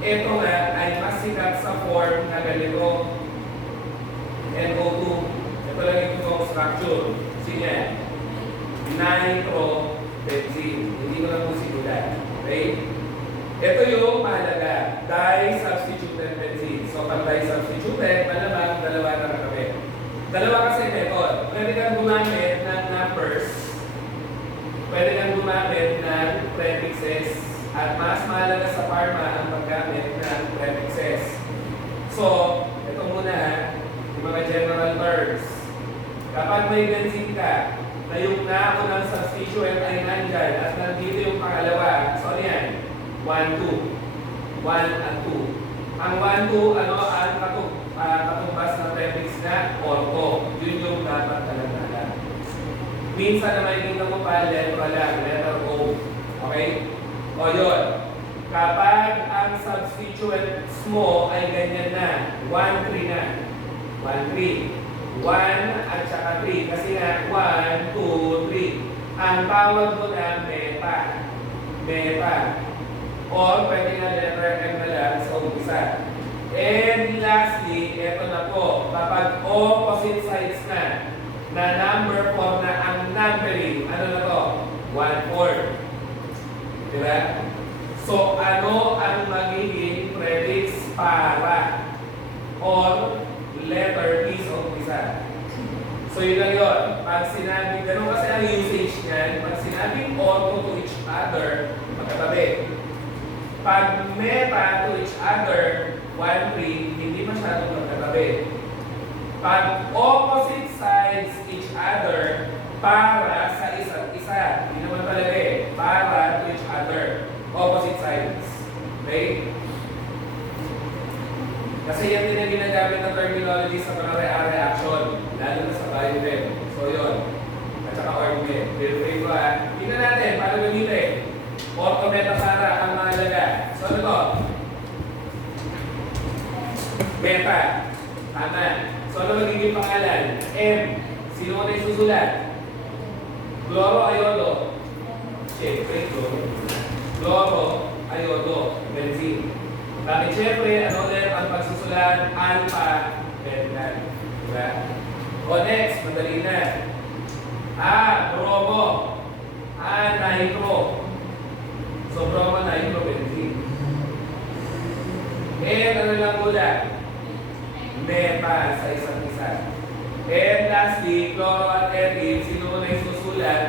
Ito nga ay mas sikat sa form na ganito. NO2. Ito lang yung itong structure. Sige. Nitrobenzene. Hindi ko lang po sinulat. Okay? Ito yung mahalaga, di-substituted benzene. So, pag di-substituted, malamang dalawa na kami. Dalawa kasi method. Pwede kang gumamit ng numbers, pwede kang gumamit ng prefixes, at mas mahalaga sa pharma ang paggamit ng prefixes. So, ito muna, yung mga general terms. Kapag may benzene ka, na yung naunang substituent ay nandyan at nandito yung pangalawa, so ano yan? 1, 2. 1 at 2. Ang 1, 2, ano ang katumbas na prefix na ortho. Yun yung dapat talaga. Minsan na makikita mo pa, letra lang, letter O. Okay? O yun. Kapag ang substituents mo ay ganyan na, 1, 3 na. 1, 3. 1 at saka 3. Kasi nga, 1, 2, 3. Ang tawag mo na meta. Meta. Or pwede nga letter M na lang sa umpisa. And lastly, ito na po. Kapag opposite sides na number 4 na ang numbering, ano na to? 1, 4. Diba? So, ano ang magiging prefix para? Or letter P sa umpisa. So, yun lang yun. Pag sinabing, ganun kasi ang usage niyan, pag sinabing ortho to each other, magkatabi. Pag meta to each other, 1, 3, hindi masyadong magkatabi. Pag opposite sides each other, para sa isa't isa. Hindi naman talaga eh. Para to each other. Opposite sides. Okay? Kasi yan din ang ginagamit ng terminology sa mga reaction, lalo na sa biochem. So yun. At saka orgme. Feel free ko ha. Tingnan natin, paano gamitin? Ortho, meta, para ang mahalaga. So ano to? Meta. Tama. So ano magiging pangalan? M. Sino na yung susulat? Chloro, iodo. Siyempre, chloro, iodo, benzene. Bakit siyempre, ano ulit ang pagsusulat? Alpha, beta. Diba? O next, madali na. Bromo. Nitro. So, bromo, nitro, benzene. And ano lang mula? Meta sa isa't isa. And lastly, chloro at ethyl. Sino na yung susulat?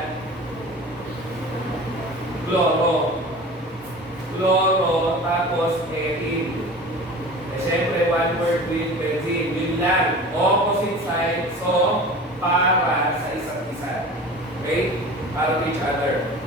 Chloro. Chloro, tapos ethyl. Eh, siyempre, one word with benzene. Yun lang. Opposite side. So, para sa isa't isa. Okay? Para to each other.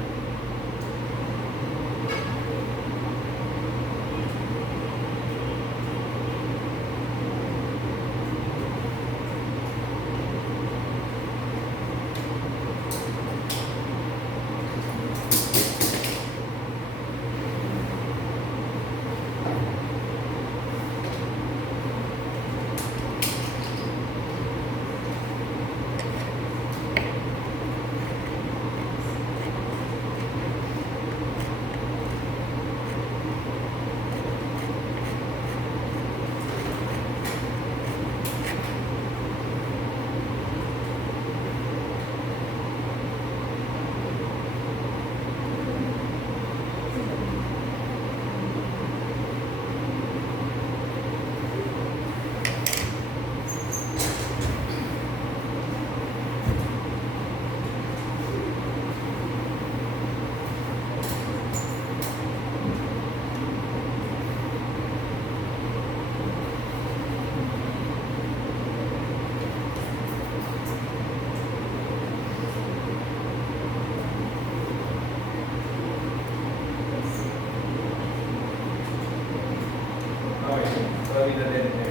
With the dente.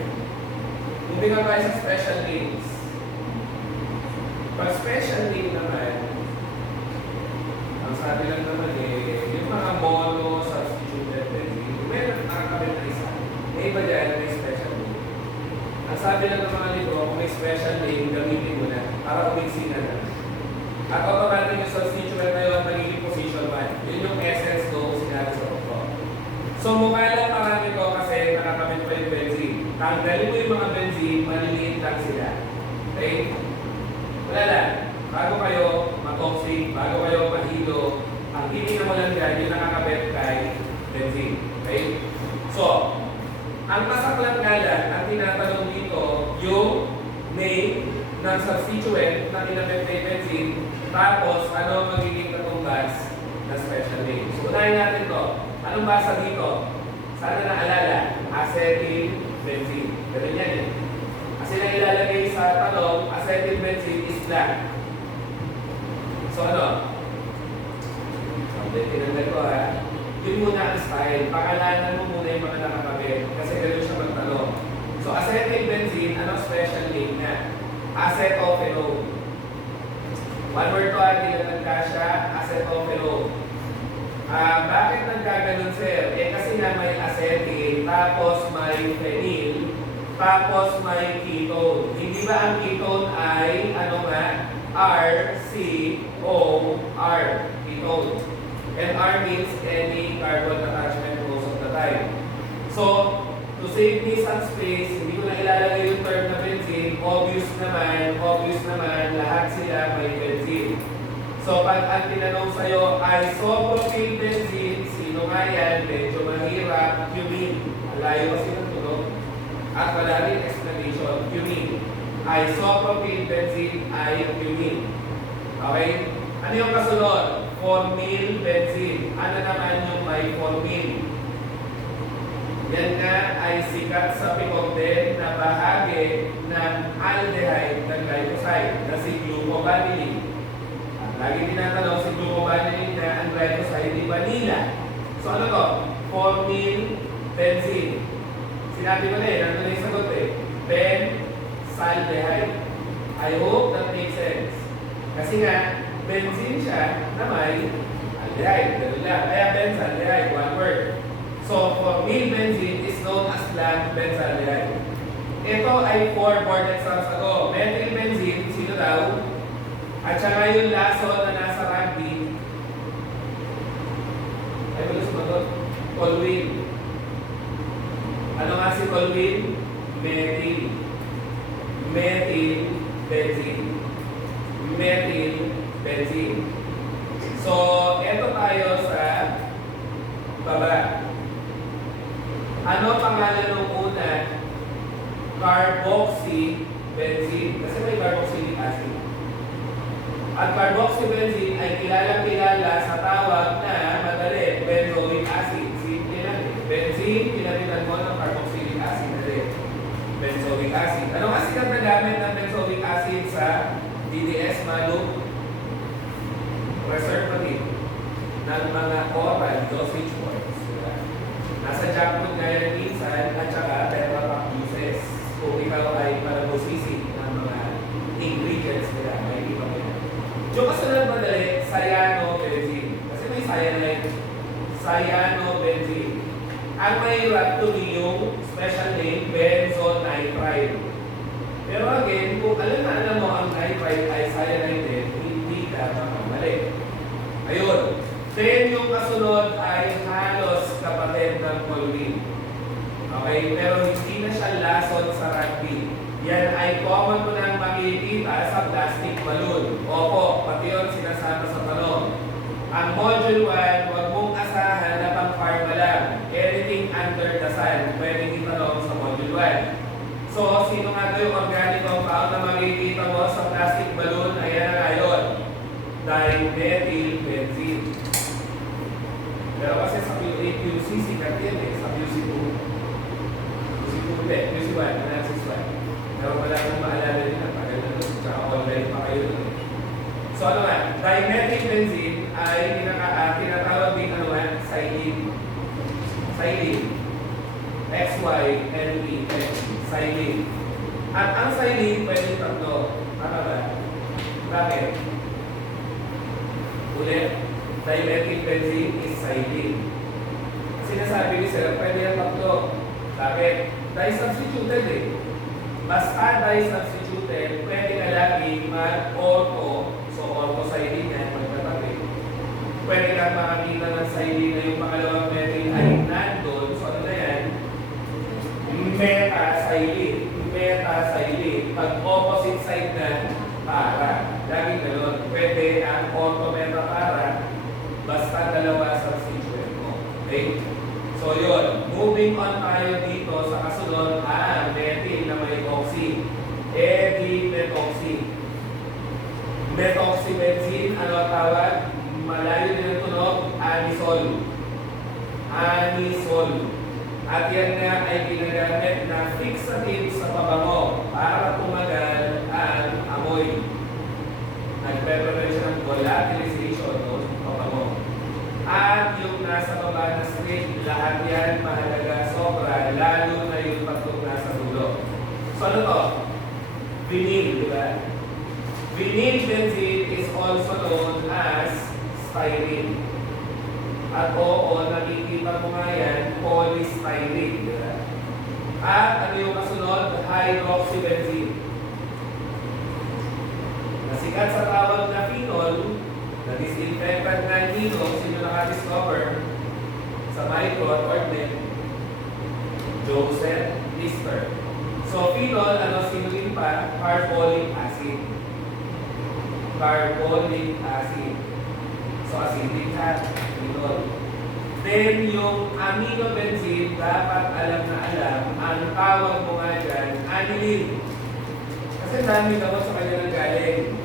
Moving on tayo sa special names. Pag special name naman, ang sabi lang naman yung mga mono, substituted benzene, meron nakakabit na isa. May iba dyan, may special name. Ang sabi lang ng mga libro, kung may special name, gamitin mo na para umiksi na na. At automatic yung substituent na yun, magiging position 1. Yun yung essence do sinabi sa okto. So mukha lang marami ko kasi nakakamit pa yung benzene. Tanggalin mo yung mga benzene, maliliit lang sila. Okay? Wala lang. Bago kayo matoxic, bago kayo mahilo, ang hindi na mo lang dyan, yung nakakabit kay benzene. substituent ng inamended benzene, tapos ano ang magiging katumbas na special name. So, unahin natin to. Anong basa dito? Sana naalala, acetyl benzene. Ganun yan eh. Kasi na ilalagay sa tanong, acetyl benzene is black. So ano? Okay, tinanggap ko ha. Yun muna ang style. Pakalanan mo muna yung mga nakakabit. Kasi gano'n siya magtanong. So acetyl benzene, ano special name niya? Acetophenone. One word to hindi na nagkasya, acetophenone. Bakit nagkaganon sir? Eh kasi nga may acetyl, tapos may phenyl, tapos may ketone. Hindi ba ang ketone ay ano nga? R-C-O-R. Ketone. And R means any carbon attachment most of the time. So, to save me some space, hindi ko na ilalagay yung term na benzene. Obvious naman, lahat sila may benzene. So, pag ang tinanong sa'yo, isopropyl benzene, sino nga yan? Medyo mahirap, cumene. Ang layo kasi ng tunog. At wala rin explanation, cumene. Isopropyl benzene ay cumene. Okay? Ano yung kasunod? Formyl benzene. Ano naman yung may formyl? Yan nga ay sikat sa pikog din na bahagi ng aldehyde ng glycoside na si glucobanilin. Ang lagi tinatanong si glucobanilin na ang glycoside di vanilla. So ano to? Formyl benzene. Sinabi ko na eh, nandun na yung sagot eh. Benzaldehyde. I hope that makes sense. Kasi nga, benzene siya na may aldehyde. Ganun lang. Kaya benzaldehyde, one word. So, formyl benzene is known as black benzaldehyde. Ito ay 4 board exams ago. Methyl benzene, sino daw? At saka yung lason na nasa rugby. Ay, wala sumagot. Toluene. Ano nga si toluene? Methyl. Methyl benzene. Methyl benzene. So, eto tayo sa baba. Ano pangalan ng una? Carboxybenzene. Kasi may carboxylic acid. At carboxybenzene ay kilala sa tawag na madali, benzoic acid. Simple lang eh. Benzene, pinapitan mo ng carboxylic acid na rin. Benzoic acid. Ano kasi ang nagamit ng benzoic acid sa DDS Malu? Preservative ng mga oral dosage forms. Nasa jackpot nga yan minsan at saka tetrapack uses. Kung ikaw ay malabosisi ng mga ingredients nila, may iba mo yan. Yung kasunod madali, cyanobenzene. Kasi may cyanide. Cyanobenzene. Ang mahirap tuloy yung special name, benzonitrile. Pero again, kung alam mo ang nitrite ay cyanide, hindi ka makamali. Ayun. Then yung kasunod ay halos kapatid ng toluene. Okay? Pero hindi na siya lason sa rugby. Yan ay common mo nang makikita sa plastic balloon. Opo, pati yun sinasama sa tanong. Ang module 1, huwag mong asahan na pang-pharma lang. Anything under the sun, pwedeng itanong sa module 1. So, sino nga ito yung organic compound na makikita mo sa plastic balloon? Ayan na ngayon. Dimethylbenzene. Pero kasi sa QC, sikat yan eh. Sa QC2. QC2 hindi. QC1, analysis 1. Pero wala akong maalala nila. Tagal na doon. Tsaka online pa kayo doon. So ano nga, dimethylbenzene ay tinatawag din ano nga, xylene. Xylene. XYLEN. Xylene. At ang xylene pwede tatlo. Tama ba? Bakit? Ulit. Dimethylbenzene is xylene. Sinasabi ni sir, pwede yung tatlo. Bakit? Disubstituted eh. Basta disubstituted, pwede ka lagi mag-ortho. So, ortho-xylene yan, magkatabi. Pwede kang makakita ng xylene na yung pangalawang methyl ay nandun. So, ano na yan? Meta-xylene. Meta-xylene. Pag opposite side na, para. Laging gano'n. Pwede ang ortho-meta para. Basta dalawa sa substituent mo. Okay? So yun, moving on tayo dito sa kasunod, methyl na may oxy. Di methoxy. Methoxybenzene, ano ang tawag? Malayo din ang tunog, anisol. Anisol. At yan nga ay ginagamit na fixative sa pabango para tumagal ang amoy. Nagpe-prevent siya ng volatilization o pabango. At yung nasa baba na strip, lahat yan mahalaga sobra, lalo na yung patok nasa dulo. So ano to? Vinyl, di ba? Vinyl benzene is also known as styrene. At oo, nakikita mo nga yan, polystyrene. Di ba? At ano yung kasunod? Hydroxybenzene. Nasikat sa tawag na phenol, na disinfectant na hino, sino nakadiscover sa micron or net? Joseph Lister. So, phenol, ano sinulin pa? Carbolic acid. Carbolic acid. So, acidic ha, phenol. Then, yung aminobenzene, dapat alam na alam, ang tawag mo nga dyan, aniline. Kasi dami gamot sa kanya ng galing.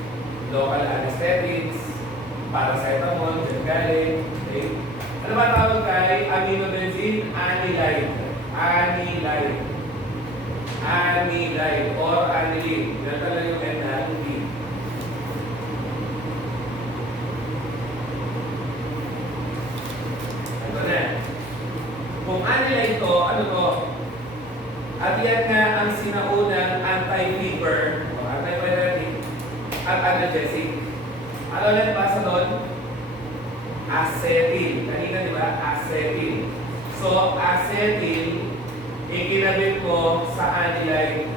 Local anesthetics, paracetamol, dyan galing. Okay? Ano ba tawag kay aminobenzene? Aniline. Aniline. Aniline or aniline. Yan talaga yung N na D. Ito na. Kung aniline to, ano to? At yan nga ang sinaunang anti-fever, anti-pyretic, at analgesic. Ano ulit basa doon? Acetyl. Kanina di ba? Acetyl. So, acetyl, ikinabit ko sa aniline.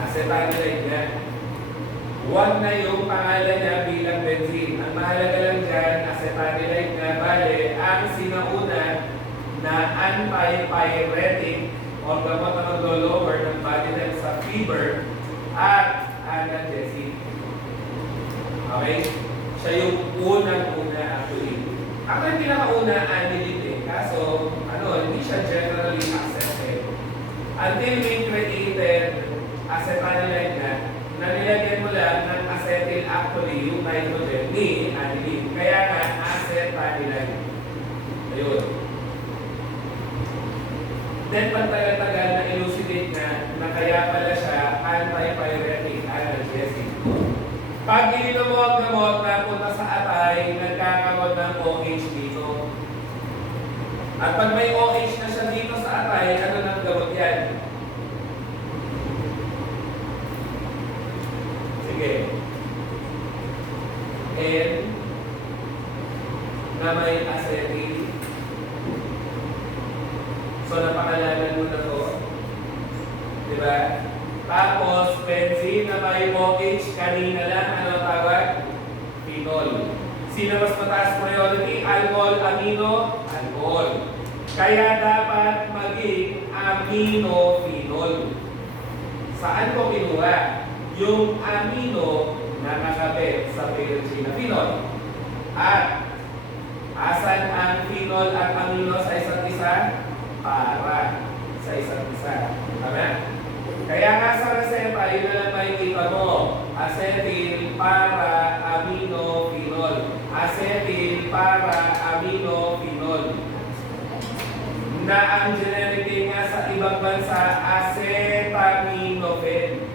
Acetanilide nga. Huwag na yung pangalan niya bilang benzene. Ang mahalaga lang dyan, acetanilide nga. Bale, ang sinauna na anti-pyretic o gamot na mag-lower ng body temp sa fever at analgesic. Okay? Siya yung unang-una actually. Ako yung pinakauna, aniline eh. Kaso, hindi siya generally accepted. Until we created acetanilide na nilagyan mo lang ng acetyl actually yung nitrogen ni aniline. Kaya nga, acetanilide. Ayun. Then, pagtagal-tagal na elucidate na kaya pala siya anti-pyretic analgesic. Pag ininom mo ang gamot na punta sa atay, nagkakaroon ng OH dito. At pag may OH na siya dito sa atay, ano nang gamot yan? Sige. N na may acetyl. So, napakalaman mo na to. Diba? Tapos, benzene na may OH, kanina lang, ano tawag? Phenol. Sino mas mataas priority? Alcohol, amino, alcohol. Kaya dapat maging amino-phenol. Saan ko kinuha? Yung amino na nakabit sa pyrrolidine phenol. At asan ang phenol at amino sa isa't isa? Para sa isa't isa. Tama? Kaya nga sa reseta, yun na lang makikita mo. Acetyl para amino-phenol. Acetyl para amino-phenol. Na ang generic name nga sa ibang bansa, acetaminophen.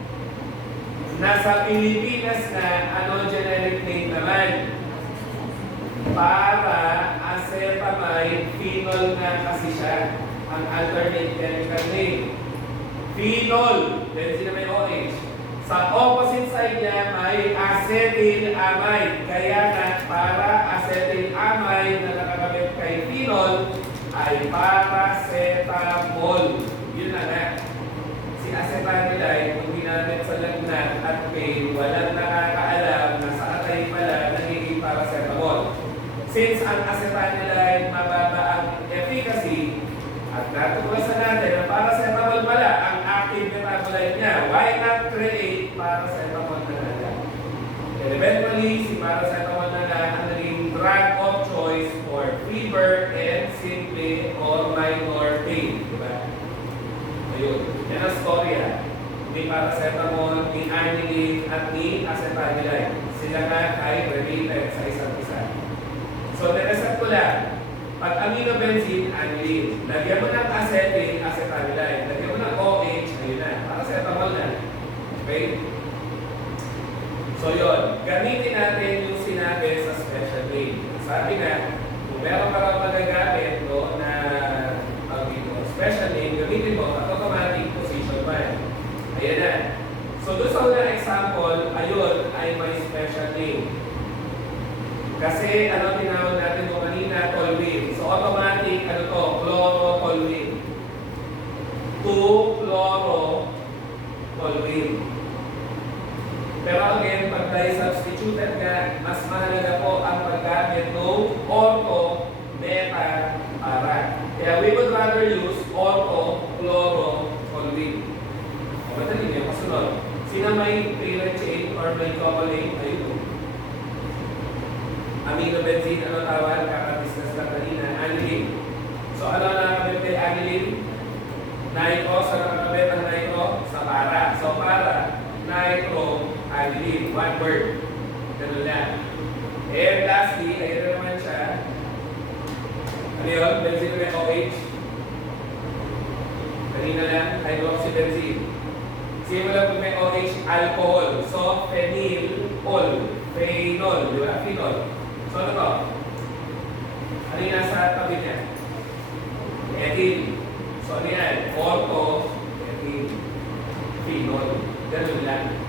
Nasa Pilipinas na, ano generic name naman? Para acetamide phenol nga kasi siya. Ang alternate chemical name. Phenol, benzene na may OH. Sa opposite side niya may acetylamide. Kaya nga, para acetylamide na nakakabit kay phenol ay paracetamol. Yun na nga. Si acetanilide, kung ginamit sa lagnat at pain, walang nakakaalam na sa atay pala nagiging paracetamol. Since ang acetanilide mababa ang efficacy, at natuklasan natin na paracetamol pala ang active metabolite niya, why not create paracetamol na lang? And eventually, si paracetamol na lang ang naging drug of choice for fever and simple or minor pain. Diba? Ayun. Yan ang story ha. may paracetamol, may aniline, at may acetamiline. Sila nga ay related sa isa't isa. So, nireset ko lang. Pag aminobenzene, aniline. Lagyan mo ng acetyl, acetamiline. Lagyan mo ng OH, ayun na. Paracetamol na. Okay? So, yun. Gamitin natin yung sinabi sa special name. Sabi nga, kung meron ka lang magagamit no, na special name, gamitin mo at automatic position 1. Ayan na. So, doon sa unang example, ayun ay may special name. Kasi, ano tinawag natin mo kanina, toluene. So, automatic, ano to, chlorotoluene. 2-chlorotoluene. Pero again, pag substituted nga, mas mahalaga po ang paggamit ng ortho, meta, para. Kaya we would rather use ortho-chlorotoluene. O, madali niyo, kasunod. Sino may parent chain or may coupling? Ayun. Aminobenzene, ano tawag? Kaka-discuss lang kanina. Aniline. So, ano nakakabit kay aniline? Nitro, sa nakakabit ang nitro? Sa para. So, para, nitro, aniline. One word. Ganun lang. And lastly, ayun naman siya. Ano yun? Benzene may OH. Kanina lang, hydroxybenzene. Similar kung may OH, alcohol. So, phenylol. Phenol. Di ba? Phenol. So, ano to? Ano yung nasa tabi niya? Ethyl. So, ano yan? Ortho, ethyl, phenol. Ganun lang.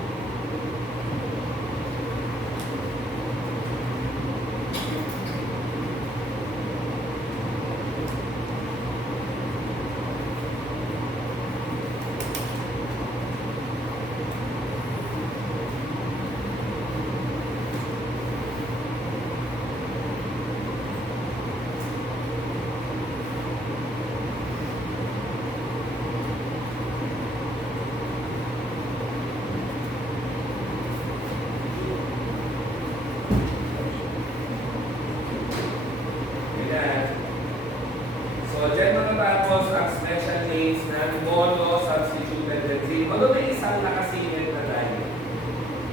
So, dyan matatapos ang special names ng mono-substituted benzene. Although may isang nakasingit na tayo.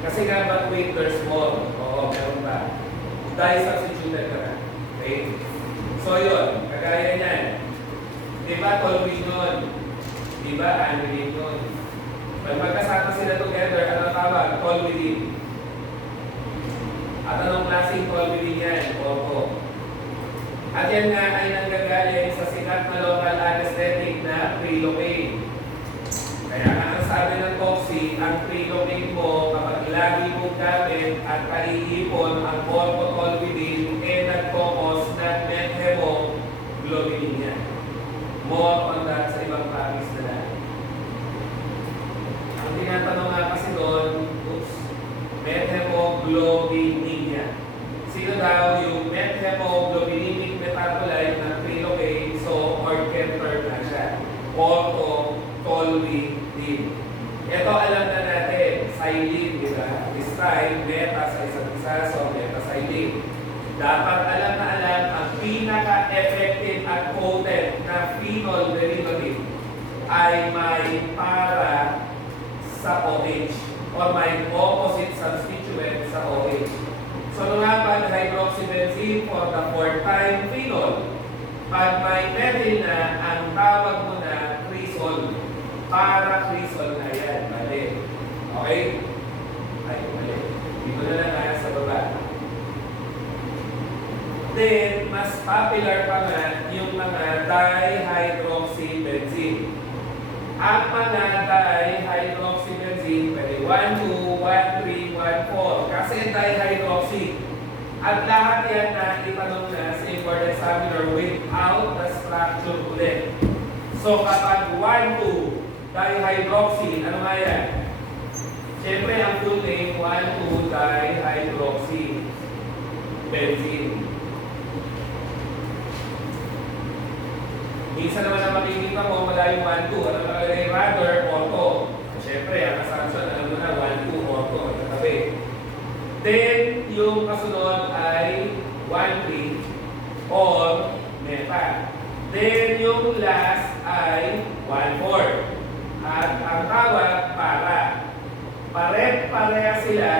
Kasi nga ba wait, there's more. Oo, meron pa. Di-substituted ka na. Okay? So, yun. Kagaya niyan. Diba toluene yun? Diba aniline yun? Pag magkasama sila together, ano tawag? Toluene. At anong klaseng toluene yan? Opo. At yan nga ay nanggagaling sa sikat na local anesthetic na prilocaine. Kaya nga ang sabi ng Toxi, ang prilocaine mo kapag lagi mong gamit at kaiipon ang orthotoluene nagkokos ng methemoglobinemia. More on that sa ibang topics na lang. Ang tinatanong nga kasi doon, methemoglobinemia. Sino daw yung methemoglobinemia metabolite ng prilocaine, so orcheter na siya. Orthotoluene. Ito alam na natin, silene, di ba? This time, meta sa isa't isa, so metasilene. Dapat alam na alam ang pinaka-effective at potent na phenol derivative ay may para sa OH or may opposite substituent sa OH. So, nung nga pag hydroxybenzene for the fourth time, phenol. Pag may methyl na, ang tawag mo na cresol. Para cresol na yan. Mali. Okay? Ay, mali. Dito na lang sa baba. Then, mas popular pa nga yung mga dihydroxybenzene. Ang mga dihydroxybenzene, pwede 1,2, 1,3, 1,4. Kasi dihydroxy. At lahat yan na itanong na sa board examiner without the structure ulit. So kapag 1,2 dihydroxy, ano nga yan? Siyempre ang full name 1,2 dihydroxy benzene. Minsan naman ang makikita mo wala yung 1,2. Ano nakalagay? Rather, ortho. Siyempre, ang assumption, alam mo na 1,2 ortho. Katabi. Then, yung kasunod ay 1,3 or meta. Then, yung last ay 1,4. at ang tawag para. Pareha sila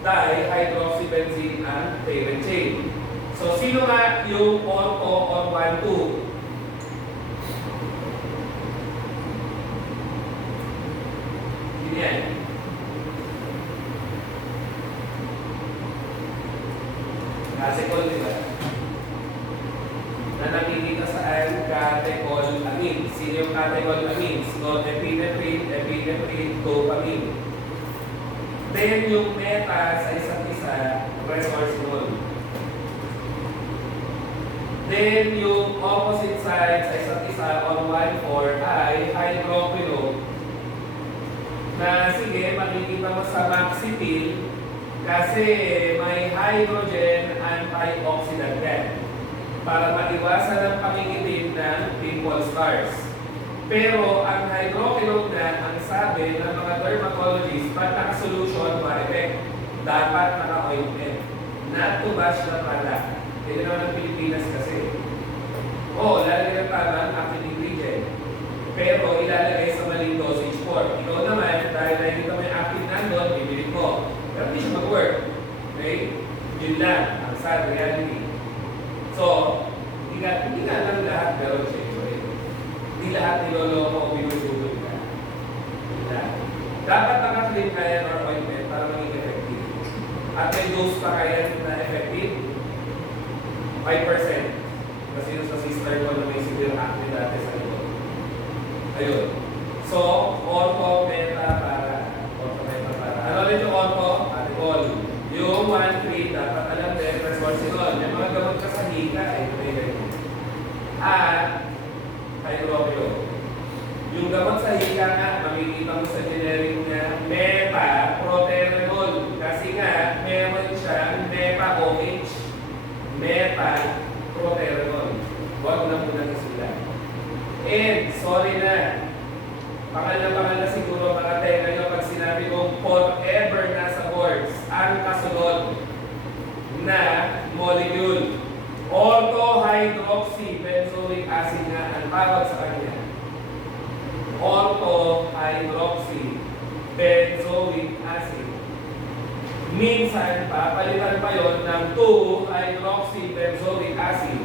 dihydroxybenzene ang parent chain. So, sino nga yung ortho or 1,2? Yun yan. Catechol, di ba? Na nakikita saan catechol amine. Sino yung catechol amines? Norepinephrine, epinephrine, dopamine. Then yung meta sa isa't isa, resorcinol. Then yung opposite side sa isa't isa on 1,4 ay hydroquinone. Na sige, makikita mo sa maxipil kasi may hydrogen antioxidant yan para maiwasan ang pangingitim ng pimple scars. Pero ang hydroquinone na, ang sabi ng mga dermatologists, pag naka-solution, ma-effect. Dapat naka-ointment. Not to bash the product. Ito naman ang Pilipinas kasi. Oo, lalagay ng tamang active ingredient. Pero ilalagay sa maling dosage form. Ikaw naman, dahil nakikita mo yung active nandun, bibili ko. Pero hindi siya mag-work. Okay? Yun lang, ang sad reality. So, hindi nga lang lahat gano'n siya. Hindi lahat niloloko o binubulog ka. Dapat naka-clean ka yan or ointment para maging effective. At may dose pa kaya na effective? 5%. Kasi yung sa sister ko na may severe acne dati sa ito. Ayun. So, ortho, meta, para. Ortho, meta, para. Ano rin yung ortho? Catechol. Yung 1,3, dapat alam din, resorcinol. Yung mga gamot ka sa hika, ay may ganyan. At hydroquinone. Yung gamot sa hika nga, makikita mo sa generic niya, meta-proterenol. Kasi nga, meron siyang meta-OH. Meta-proterenol. Huwag na muna na sila. And, sorry na, pangal na siguro mga tenga nyo pag sinabi kong forever na sa boards, ang kasunod na molecule. Ortho-hydroxybenzoic acid nga ang tawag sa kanya. Ortho-hydroxybenzoic acid. Minsan, papalitan pa yon ng 2-hydroxybenzoic acid.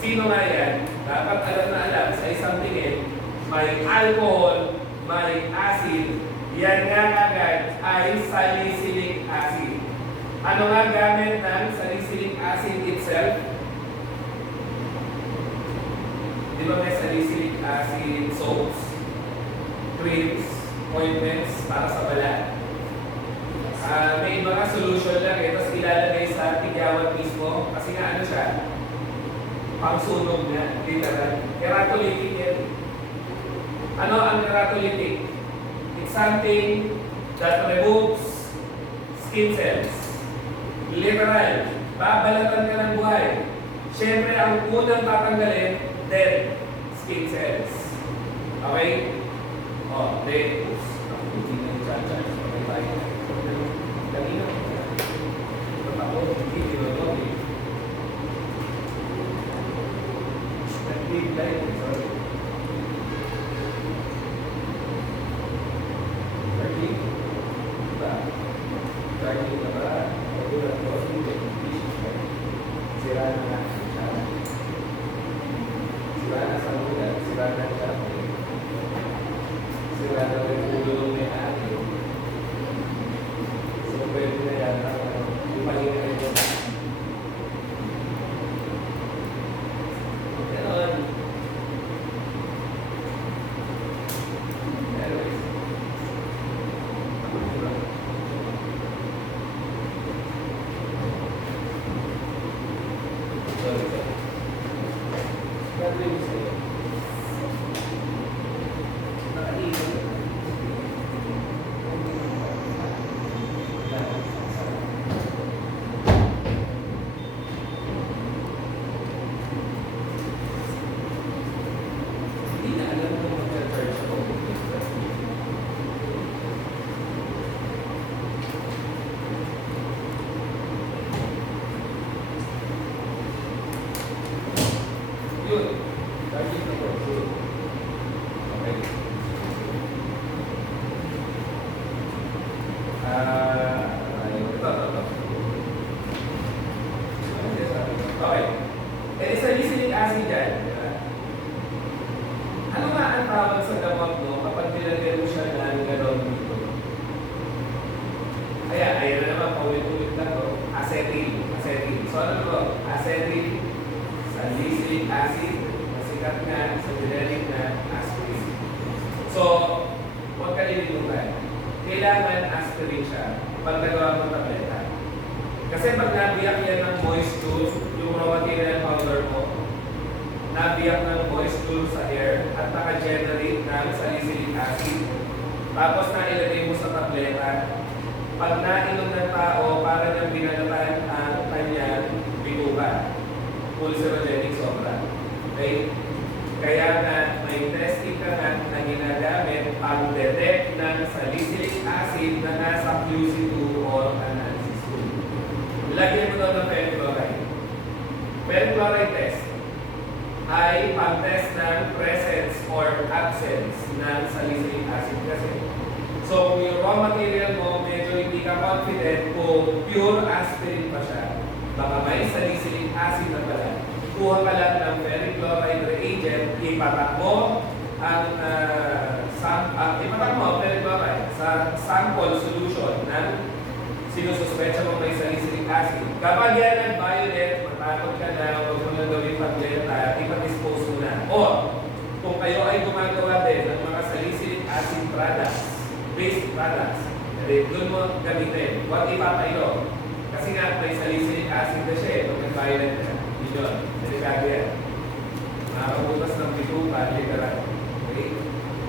Sino nga yan? Dapat alam na alam sa isang tingin, may alcohol, may acid. Yan nga agad ay salicylic acid. Ano nga gamit ng salicylic acid itself? Di ba may salicylic acid soaps, creams, ointments para sa balat? May mga solution lang tapos ilalagay sa tigyawan mismo kasi nga ano siya? Pangsunog na, literal. Keratolytic yan. Ano ang keratolytic? It's something that removes skin cells. Literal. Babalatan ka ng buhay. Siyempre, ang unang tatanggalin, dead skin cells. Okay? Oh, dead. Hindi na i-charge. Okay, bye. Kanina. Ba't ako? Hindi ba ito? Big light. Sorry. 30. Diba? 30 na ba? Pag-ulat ko, sira na nga siya. Sira na sa ulat. Sira na siya. Sira na rin ulo ng may-ari. So, pwede na yata. Yung pahinga na yun. Okay. Eh, salicylic acid dyan. Di ba? Ano nga ang tawag sa gamot mo kapag nilagyan mo siya ng gano'n dito? Ayan na naman, paulit-ulit lang to. Acetyl. So ano to? Acetyl, salicylic acid, nasikat nga sa generic na aspirin. So, huwag ka lilimutan. Kailangan aspirin siya pag nagawa mo tableta. Kasi pag nabiyak yan ng moisture, yung raw material powder mo, nabiyak ng moisture sa air at naka-generate ng salicylic acid. Tapos nailagay mo sa tableta. Pag nainom ng tao, para niyang binalatan ang kanyang bituka. Pulserogenic sobra. Okay? Kaya nga, may testing ka nga na ginagamit pang-detect ng salicylic acid na nasa QC2 or analysis 2. Lagyan mo doon ng perchloride. Perchloride test ay pang-test ng presence or absence ng salicylic acid kasi. So, kung yung raw material mo, medyo hindi ka confident kung pure aspirin pa siya, baka may salicylic acid na pala. Kuha ka lang ng perchloride reagent, ipatak mo ang perchloride sa sample solution ng sinususpecha mo may salicylic acid. Kapag yan nag-violet, matakot ka na, huwag mo na gawin pagleta, ipadispose mo na. O, kung kayo ay gumagawa din ng mga salicylic acid products, based products, doon mo gamitin. Huwag ipapailo. Kasi nga, may salicylic acid na siya, pag nag-violet na. Yun, delikado yan. Nakakabutas ng bituka, literal. Okay?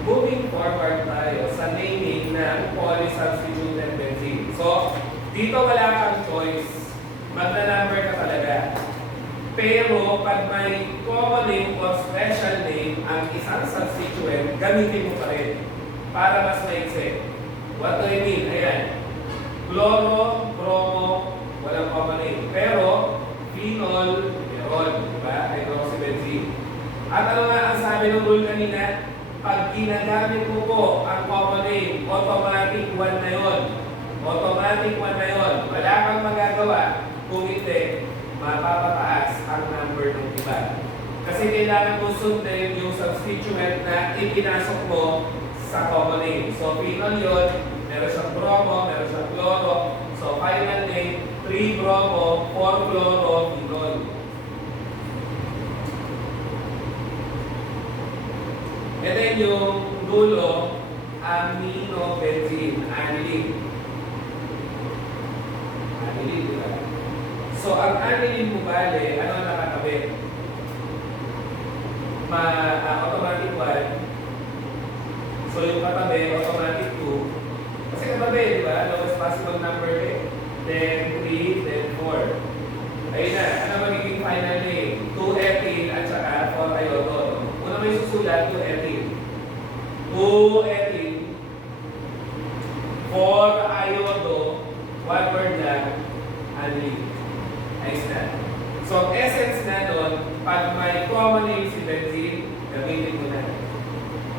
Moving forward tayo sa naming ng polysubstituted benzene. So, dito wala kang choice. Magna-number ka talaga. Pero, pag may common name or special name ang isang substituent, gamitin mo pa rin para mas maiksi. What do I mean? Ayan. Chloro, bromo, walang common name. Pero, phenol, diba? Hydroxybenzene. At ano nga ang sabi ng rule kanina? Pag ginagamit mo po ang common name, automatic 1 na yun. Automatic 1 na yun. Wala kang magagawa kung hindi, mapapataas ang number ng iba. Kasi kailangan mo sundin yung substituent na ipinasok mo sa common name. So, phenol yun, meron siyang bromo, meron siyang chloro. So, final name, 3-bromo, 4-chloro-phenol. And then yung dulo, aminobenzene, aniline. Aniline, diba? So, ang aniline mo bale, ano nakakabit? Automatic 1. So, yung katabi, automatic 2. Kasi katabi, diba? Lowest possible number eh. Then 3, then 4. Ayun na, ano magiging final name? 2-ethyl at saka 4-iodine. Una may susulat, 2-ethyl. 2-ethyl, 4-iodine, one word lang, aniline. Ayos na. So, essence na doon, pag may common name si benzene, gamitin mo na.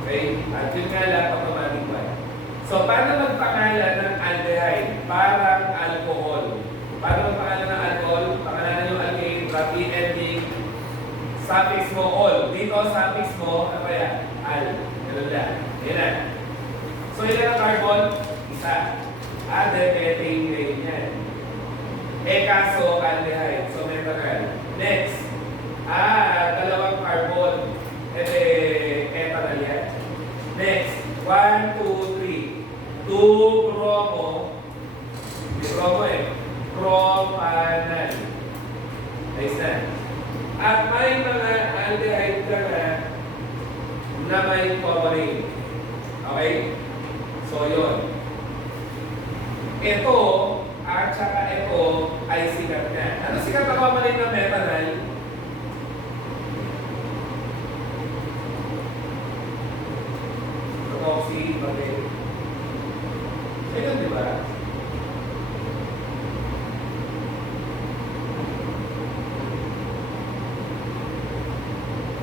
Okay? At yun nga lang, automatic 1. So, paano magpangalan ng aldehyde? Parang alcohol. Paano magpangalan ng alcohol? Pangalanan yung alkane, grabe ending, suffix mo all. Dito, suffix mo, ano kaya? Al. Ganun lang. Yan na. So, ilan ang carbon? Isa. Then, methane ring yan. Kaso, aldehyde. So, methanol. Next. Dalawang carbon. Ethanol yan. Next. 1, 2, 3. 2 bromo. May bromo propanol. Ayos na. At may mga aldehyde ka na may common name. Okay? So, yun. Ito, at saka ito, ay sikat na. Ano sikat na common name ng methanol? Oxy, bakit? Ayun, di ba?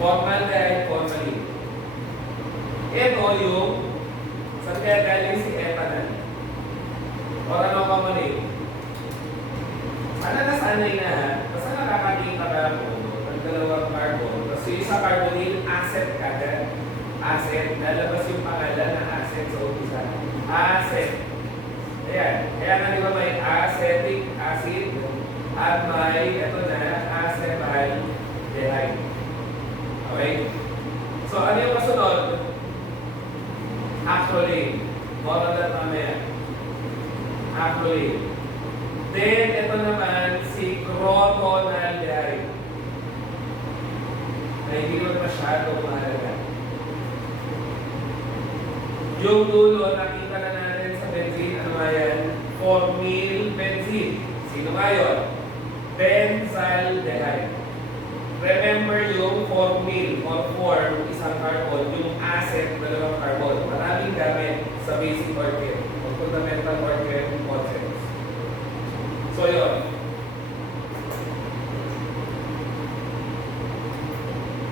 Formaldehyde, formalin. Ito yung saan kaya galing si ethanol? O ano common name? Sana nasanay na ha? Basta magkakakita ka po ng dalawang carbon, tapos yung isa carbonyl, acid kagad. Acid, lalabas yung pangalan na acid sa umpisa. Acid. Ayan. Kaya nga di ba may acetic acid at may, ito na, acetaldehyde. Okay? So, ano yung kasunod? Acrolein. More on that mamaya. Acrolein. Then, ito naman, si crotonaldehyde. Na hindi naman masyadong mahalaga. Yung dulo, nakita na natin sa benzene, ano nga yan? Formyl benzene. Sino nga yun? Benzaldehyde. Remember yung formyl or form, isang carbon, yung acid, dalawang carbon. Maraming gamit sa basic organ o fundamental organ concepts. So yun.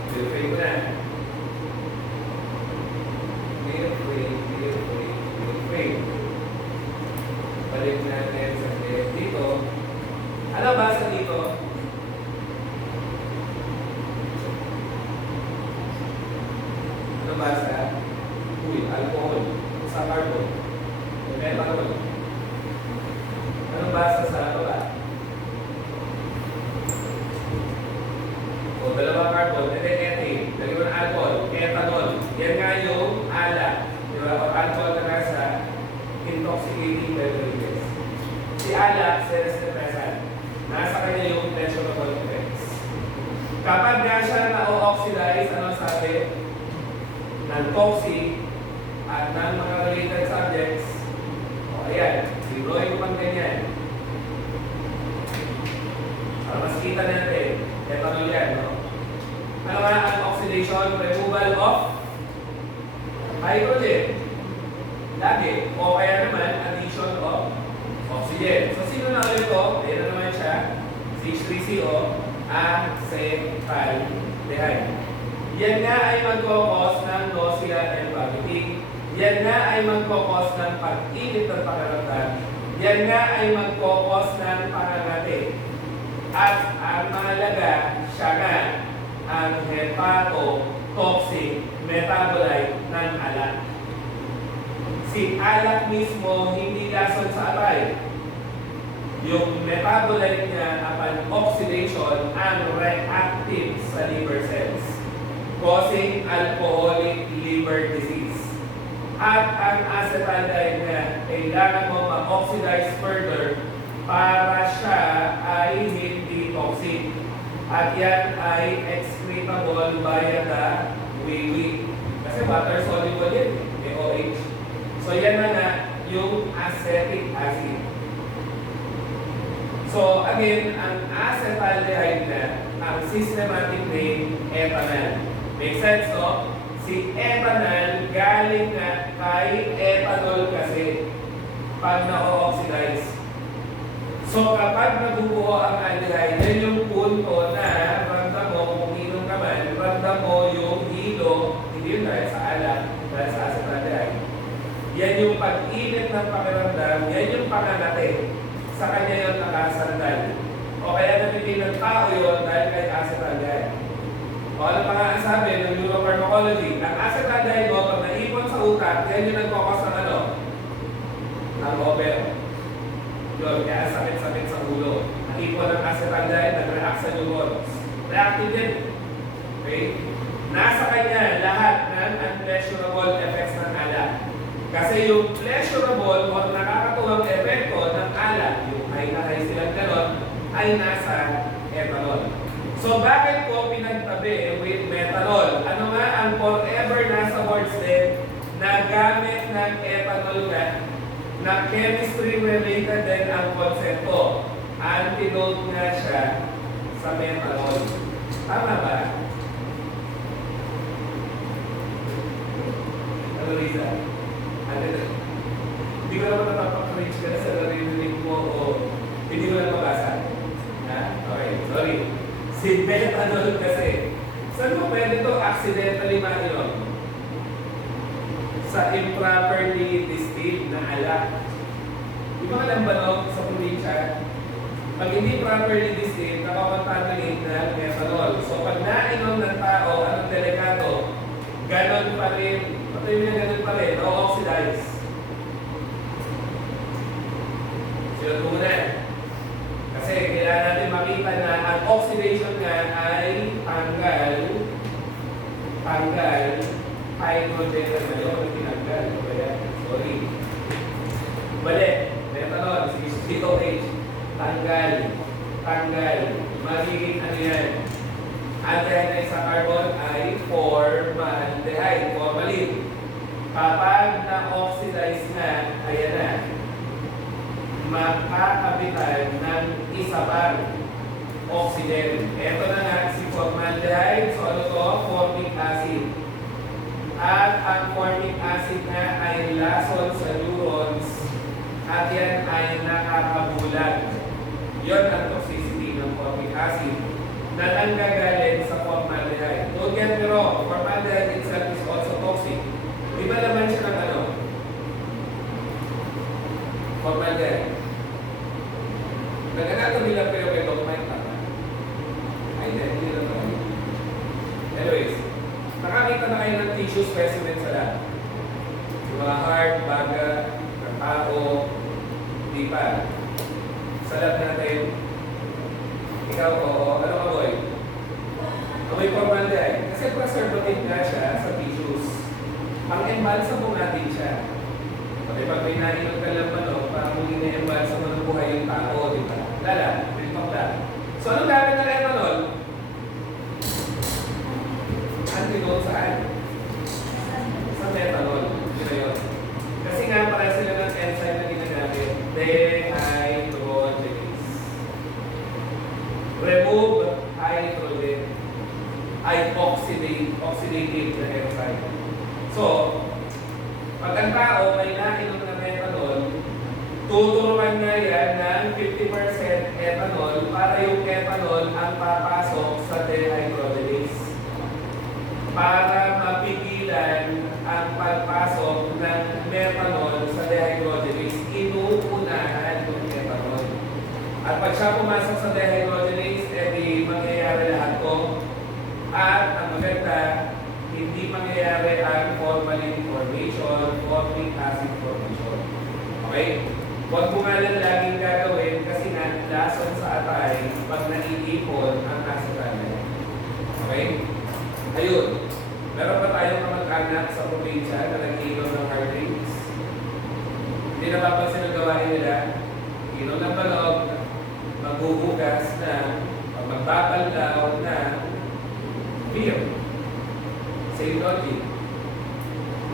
Filtrate mo na. Filtrate. Balik natin sa dito. Ano ba sa dito? Ano ba sa alcohol? Sa carbon? Methanol? Ano ba sa baba? O dalawang carbon, and then ethane. Dalawang alcohol, ethanol. Yan nga yung ala. Diba? O alcohol na nasa intoxicating beverages. Si ala, seres-depressant. Nasa kanya yung pleasurable effects. Kapag nga siya na-oxidize, ano sabi? Ng toxic at ng mga related subjects. O ayan, sinuloy ko pang ganyan. Para mas kita natin, ethanol yan, no? Ano nga ang oxidation? Removal of hydrogen. Lagi. O kaya naman, addition of oxygen. So, sino na ulit ito? Ayan na naman siya. CH3CO, acetaldehyde. Yan nga ay magkakos ng nausea and vomiting. Yan nga ay magkakos ng pag-init ng pakiramdam. Yan nga ay magkakos ng pangangati. At ang mahalaga, siya nga ang hepatotoxic metabolite ng alak. Si alak mismo hindi lason sa atay. Yung metabolite niya upon oxidation ang reactive sa liver cells, causing alcoholic liver disease. At ang acetaldehyde niya, kailangan mo ma-oxidize further para siya ay hindi toxic. At yan ay excretable via the wee-wee. Kasi water soluble yan, may OH. So yan na nga yung acetic acid. So again, ang acetaldehyde na, ang systematic name, ethanol. Make sense, no? Si ethanol galing na kay ethanol kasi pag na-oxidize. So kapag nabubuo ang aldehyde, yan yung punto na ramdam mo, kung inom ka man, ramdam mo yung hilo, hindi yun dahil sa alak, dahil sa acetaldehyde. Yan yung pag-init ng pakiramdam, yan yung pangangati. Sa kanya yung nakasandal. O kaya napitin ng tao yun dahil kay acetaldehyde. O ano pa nga ang sabi ng neuropharmacology? Ang acetaldehyde mo, pag naipon sa utak, yan yung nagkakos ng ano? Ang over. Yun, kaya sakit-sakit sa ulo. Naipon ng acetaldehyde, nag-react sa neurons. Reactive din. Okay? Nasa kanya lahat ng unpleasurable effects ng alak. Kasi yung pleasurable o nakakatuwang epekto ng alak, yung high na high silang ganon, ay nasa ethanol. So bakit ko pinagtabi with methanol? Ano nga ang forever nasa words din na gamit ng ethanol na chemistry related din ang konsepto. Antidote nga siya sa methanol. Tama ba? Ano Riza? Hindi ko naman napapag-reach ka na sa narinig mo o hindi ko na mabasa. Ha? Okay, sorry. Si methanol kasi. Saan mo pwede ito accidentally mainom? Sa improperly distilled na alak. Yung mga lambanog sa probinsya, Pag hindi properly distilled, nakakontaminate ng methanol. So pag nainom ng tao, anong delikado? Ganon pa rin, patuloy na ganon pa rin, o-oxidize. Sila muna. Kasi kailangan natin makita na ang oxidation nga ay tanggal hydrogen na yun, tinanggal. Sorry. Balik, methanol, COH, tanggal, magiging ano yan? Aldehyde sa carbon ay formaldehyde, formalin. Kapag na-oxidize na, ayan na, makakabitan ng isa pang oxygen. Ito na nga si formaldehyde. So ano to? Formic acid. At ang formic acid na ay lason sa neurons at yan ay nakakabulag. Yun ang toxicity ng formic acid na nanggagaling sa formaldehyde. Don't get me wrong, formaldehyde itself is also toxic. Di ba naman siya ng ano? Formaldehyde. Nag-anatomy lang pero may document pa. Ay, hindi na tayo. Anyways, nakakita na kayo ng tissue specimen sa lab. Yung mga heart, baga, ng tao, di pa. Sa lab natin, ikaw ko, ano ka boy? Amoy formaldehyde. Kasi preservative nga siya sa tissues. Pang-embalsa mo natin siya. Okay, pag may nainom ka lang manok, parang hindi na-embalsa mo ng buhay yung tao, di ba? Lala, rinpakla. So, anong gamit na ethanol? Antidote saan? Sa methanol. Yun na yun. Kasi nga, para sila ng enzyme na ginagamit, dehydrogenase. Remove hydrogen ay oxidative na enzyme. So, pag ang tao may nainom na methanol, tuturuan nga yan ng 50% ethanol para yung ethanol ang papasok sa dehydrogenase. Para mapigilan ang pagpasok ng methanol sa dehydrogenase, inuunahan yung ethanol. At pag siya pumasok sa dehydrogenase, edi mangyayari lahat ko. At ang maganda, hindi mangyayari ang formalin formation, formic acid formation. Okay? Huwag mo nga lang laging gagawin kasi nga lason sa atay pag naiipon ang acetaldehyde. Okay? Ayun. Meron pa tayong kamag-anak sa probinsya na nag-iinom ng hard drinks. Hindi napapansin ang gawain nila. Inom ng balog, maghuhugas na, magbabaldaw na beer. Same logic.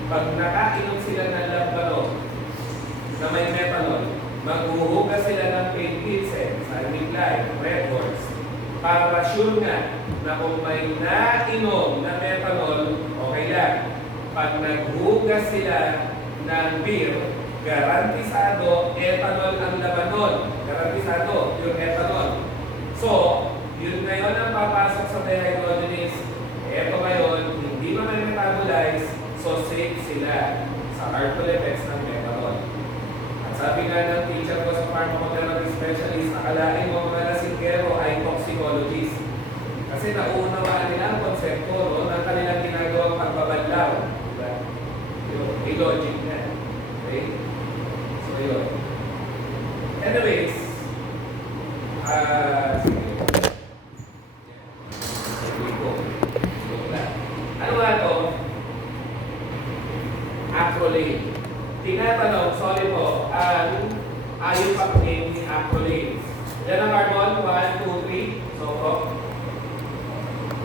Pag nakainom sila ng lambalog na may methanol, maghuhugas sila ng paint pilsen, Salming Light, Red Horse, para sure nga na kung may nainom na methanol, okay lang. Pag naghugas sila ng beer, garantisado, ethanol ang laman nun. Garantisado, yung ethanol. So, yun ngayon ang papasok sa dehydrogenase. Eto ngayon, hindi mo na metabolize, so safe sila sa harmful effects ng methanol. At sabi nga ng teacher ko sa pharmacotherapy specialist, nakalain mo mga lasingkero ay toxicologist. Kasi nauunawaan nila ang konsepto ng kanilang ginagawang pagbabadlaw. Diba? Yung logic na. Okay? So, yun. Anyways, sige. Ano nga ito? Acrolane. Tinatanong, sorry po, ayaw pa-name ni acrolane. Yan ang carbon, 1, 2, 3. So,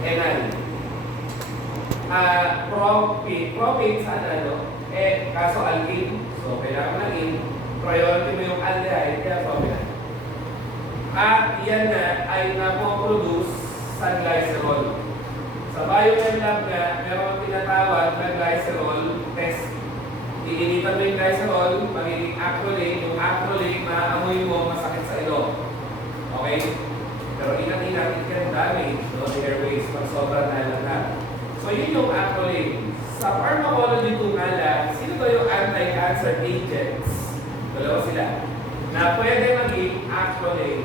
enal. Propane saan ano? Kaso alkene. So, kailangan mo ng in. Priority mo yung aldehyde, kaya propane. At yan na ay napoproduce sa glycerol. Sa biochem lab nga, meron tinatawag na glycerol test. Iinitan mo yung glycerol, magiging acrolane. Yung acrolane, maaamoy mo, masakit sa ilong. Okay? Pero ingat-ingat, it can damage the airways pag sobrang nalanghap. So yun yung acrolane. Sa pharmacology 2 nga lang, sino ba yung anti-cancer agents? Dalawa sila. Na pwede maging acrolane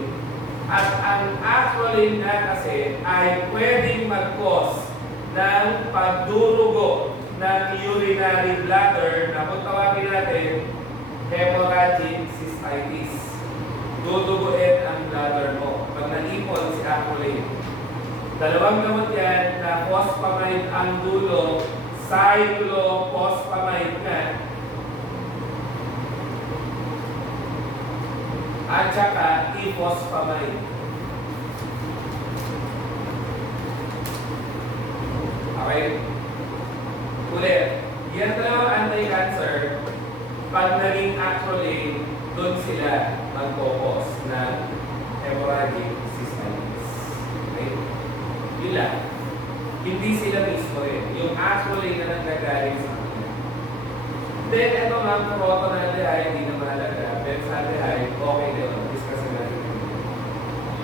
At ang acrolein nga kasi ay pwedeng mag-cause ng pagdurugo ng urinary bladder na kung tawagin natin hemorrhagic cystitis. Duduguin ang bladder mo pag naipon si acrolein. Dalawang gamot yan na fosfamide ang dulo, cyclophosphamide nga, at saka ifosfamide. Okay? Ulit, yan dalawang anti-cancer, pag naging acrolein, doon sila mag-focus ng hemorrhagic cystitis. Okay? Yun lang. Hindi sila mismo rin. Yung acrolein na nanggagaling sa kanila. Then, ito nga, protonaldehyde, hindi na mahalaga. Benzaldehyde, okay din. Discuss natin.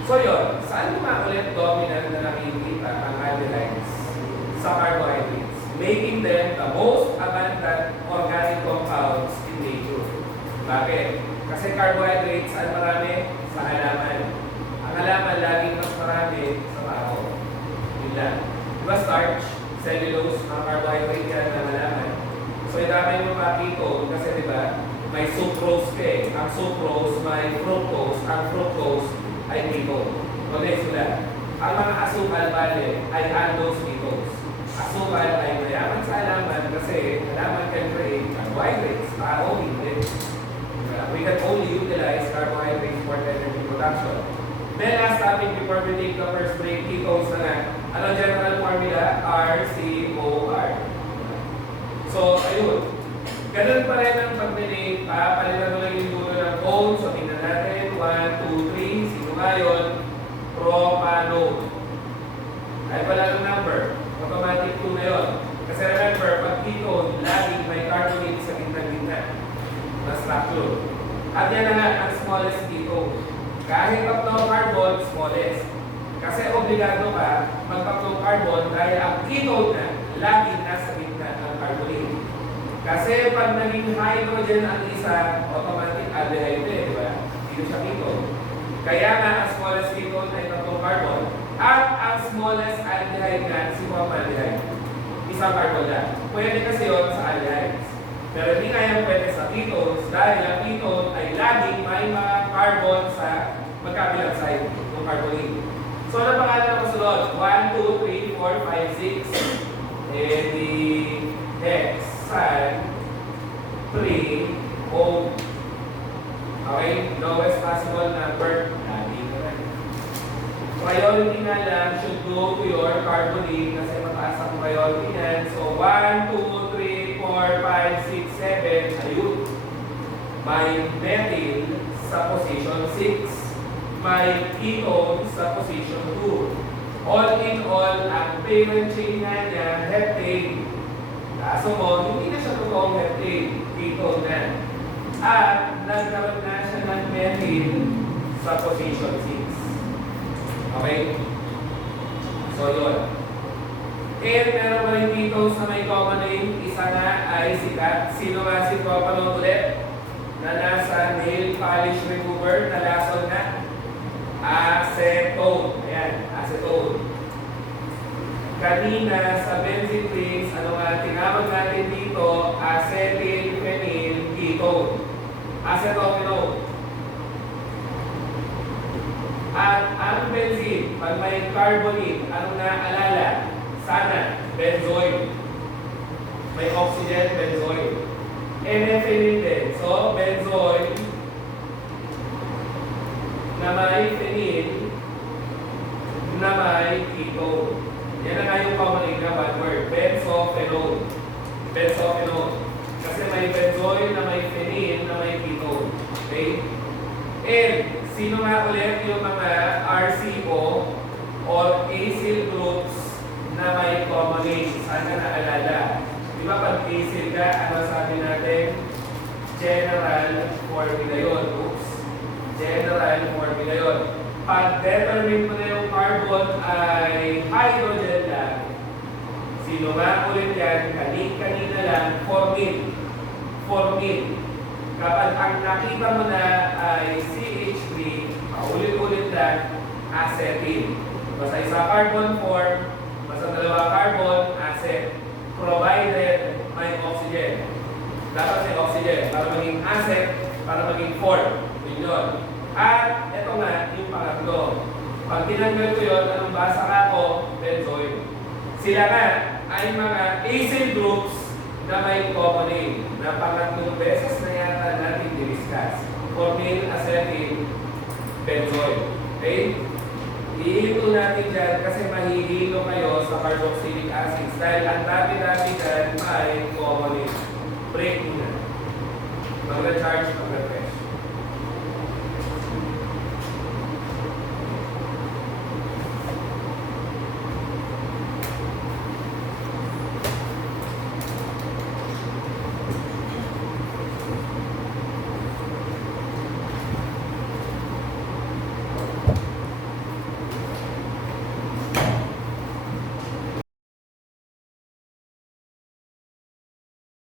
So, yun. Saan ulit dominant na nakikita ang aldehydes? Sa carbohydrates. Making them the most abundant organic compounds in nature. Bakit? Kasi carbohydrates, saan marami? Sa halaman. Ang halaman laging mas marami sa tao. Yun lang. Diba starch, cellulose, mga carbohydrate yan na halaman. So, idamay mo pa ketone kasi diba, may sucrose ka eh. Ang sucrose, may fructose. Ang fructose ay ketone. Ulit sila. Ang mga asukal bale ay aldose ketose. Asukal ay mayaman sa halaman kasi halaman can create carbohydrates. Tao, hindi. We can only utilize carbohydrates for energy production. Then last topic before we take the first break, ketones na nga. Ano general formula? RCOR. So, ayun. Ganun pa rin ang pag-delete. Palitan mo lang yung dulo ng cone. So, tingnan natin. 1, 2, 3. Sino nga yun? Propanone. Ay pala ng number. Automatic 2 na yun. Kasi remember, pag ketone, laging may carbonate sa gitna-gitna na structure. At yan na nga ang smallest ketone. Kahit tatlong carbon, smallest. Kasi obligado ka magtatlong carbon dahil ang ketone na laging nasa gitna ng carbonate. Kasi pag naging hydrogen ang isa, automatic aldehyde eh, di ba? Dito siya ketone. Kaya nga ang smallest ketone ay tatlong carbon. At ang smallest aldehyde nga, si formaldehyde. Isang carbon lang. Pwede kasi yun sa aldehydes. Pero hindi nga yan pwede sa ketones dahil ang ketone ay laging may mga carbon sa magkabilang side ng carbonate. So, ano pangalan ng kasunod? 1, 2, 3, 4, 5, 6. Eh, di hexan 3 O. Okay? Lowest possible number. Priority nga lang should go to your carbonate kasi mataas ang priority niyan. So, 1, 2, 3, 4, 5, 6, 7. Ayun. May methyl sa position 6. May ketone sa position 2. All in all, ang parent chain nga niya, heptane. Kaso mo, hindi na siya totoong heptane. Ketone na. At nagkaroon na siya ng methyl sa position 6. Okay? So, yun. And meron pa rin ketones na may common name. Isa na ay sikat. Sino nga si propanone ulit? Na nasa nail polish remover na lason na? Acetone. Ayan, acetone. Kanina sa benzene rings, ano nga tinawag natin dito? Acetylphenyl ketone. Acetokenone. At ang benzene, pag may carbonate, anong naalala? Sana, benzoyl. May oxygen, benzoyl. Methylene din. So, benzoyl na may phenyl na may ketone. Yan na nga yung common name na one word. Benzophenone. Benzophenone. Kasi may benzoyl na may phenyl na may ketone. Okay? And, sino nga ulit yung mga RCO or acyl groups na may common name? Saan ka naalala? Di ba pag acyl ka, ano sabi natin? General formula yun. Oops. General formula yun. Pag determine mo na yung carbon ay hydrogen lang, sino nga ulit yan? Kanina lang, formyl. Formyl. Kapag ang nakita mo na ay CH3, paulit-ulit lang, lang, acetyl. Basta isa carbon form, basta dalawa carbon, acet. Provided may oxygen. Dapat may oxygen para maging acet, para maging form. Yun. At ito nga, yung pangatlo. Pag tinanggal ko yun, anong basa ka ko? Benzoyl. Sila nga ay mga acyl groups na may common name na pangatlong beses na yata natin diniscuss. Formyl, acetyl, benzoyl. Okay? Iihito natin dyan kasi mahihilo kayo sa carboxylic acids dahil ang dami-dami dyan ay common name. Break muna. Mag-recharge, mag-recharge.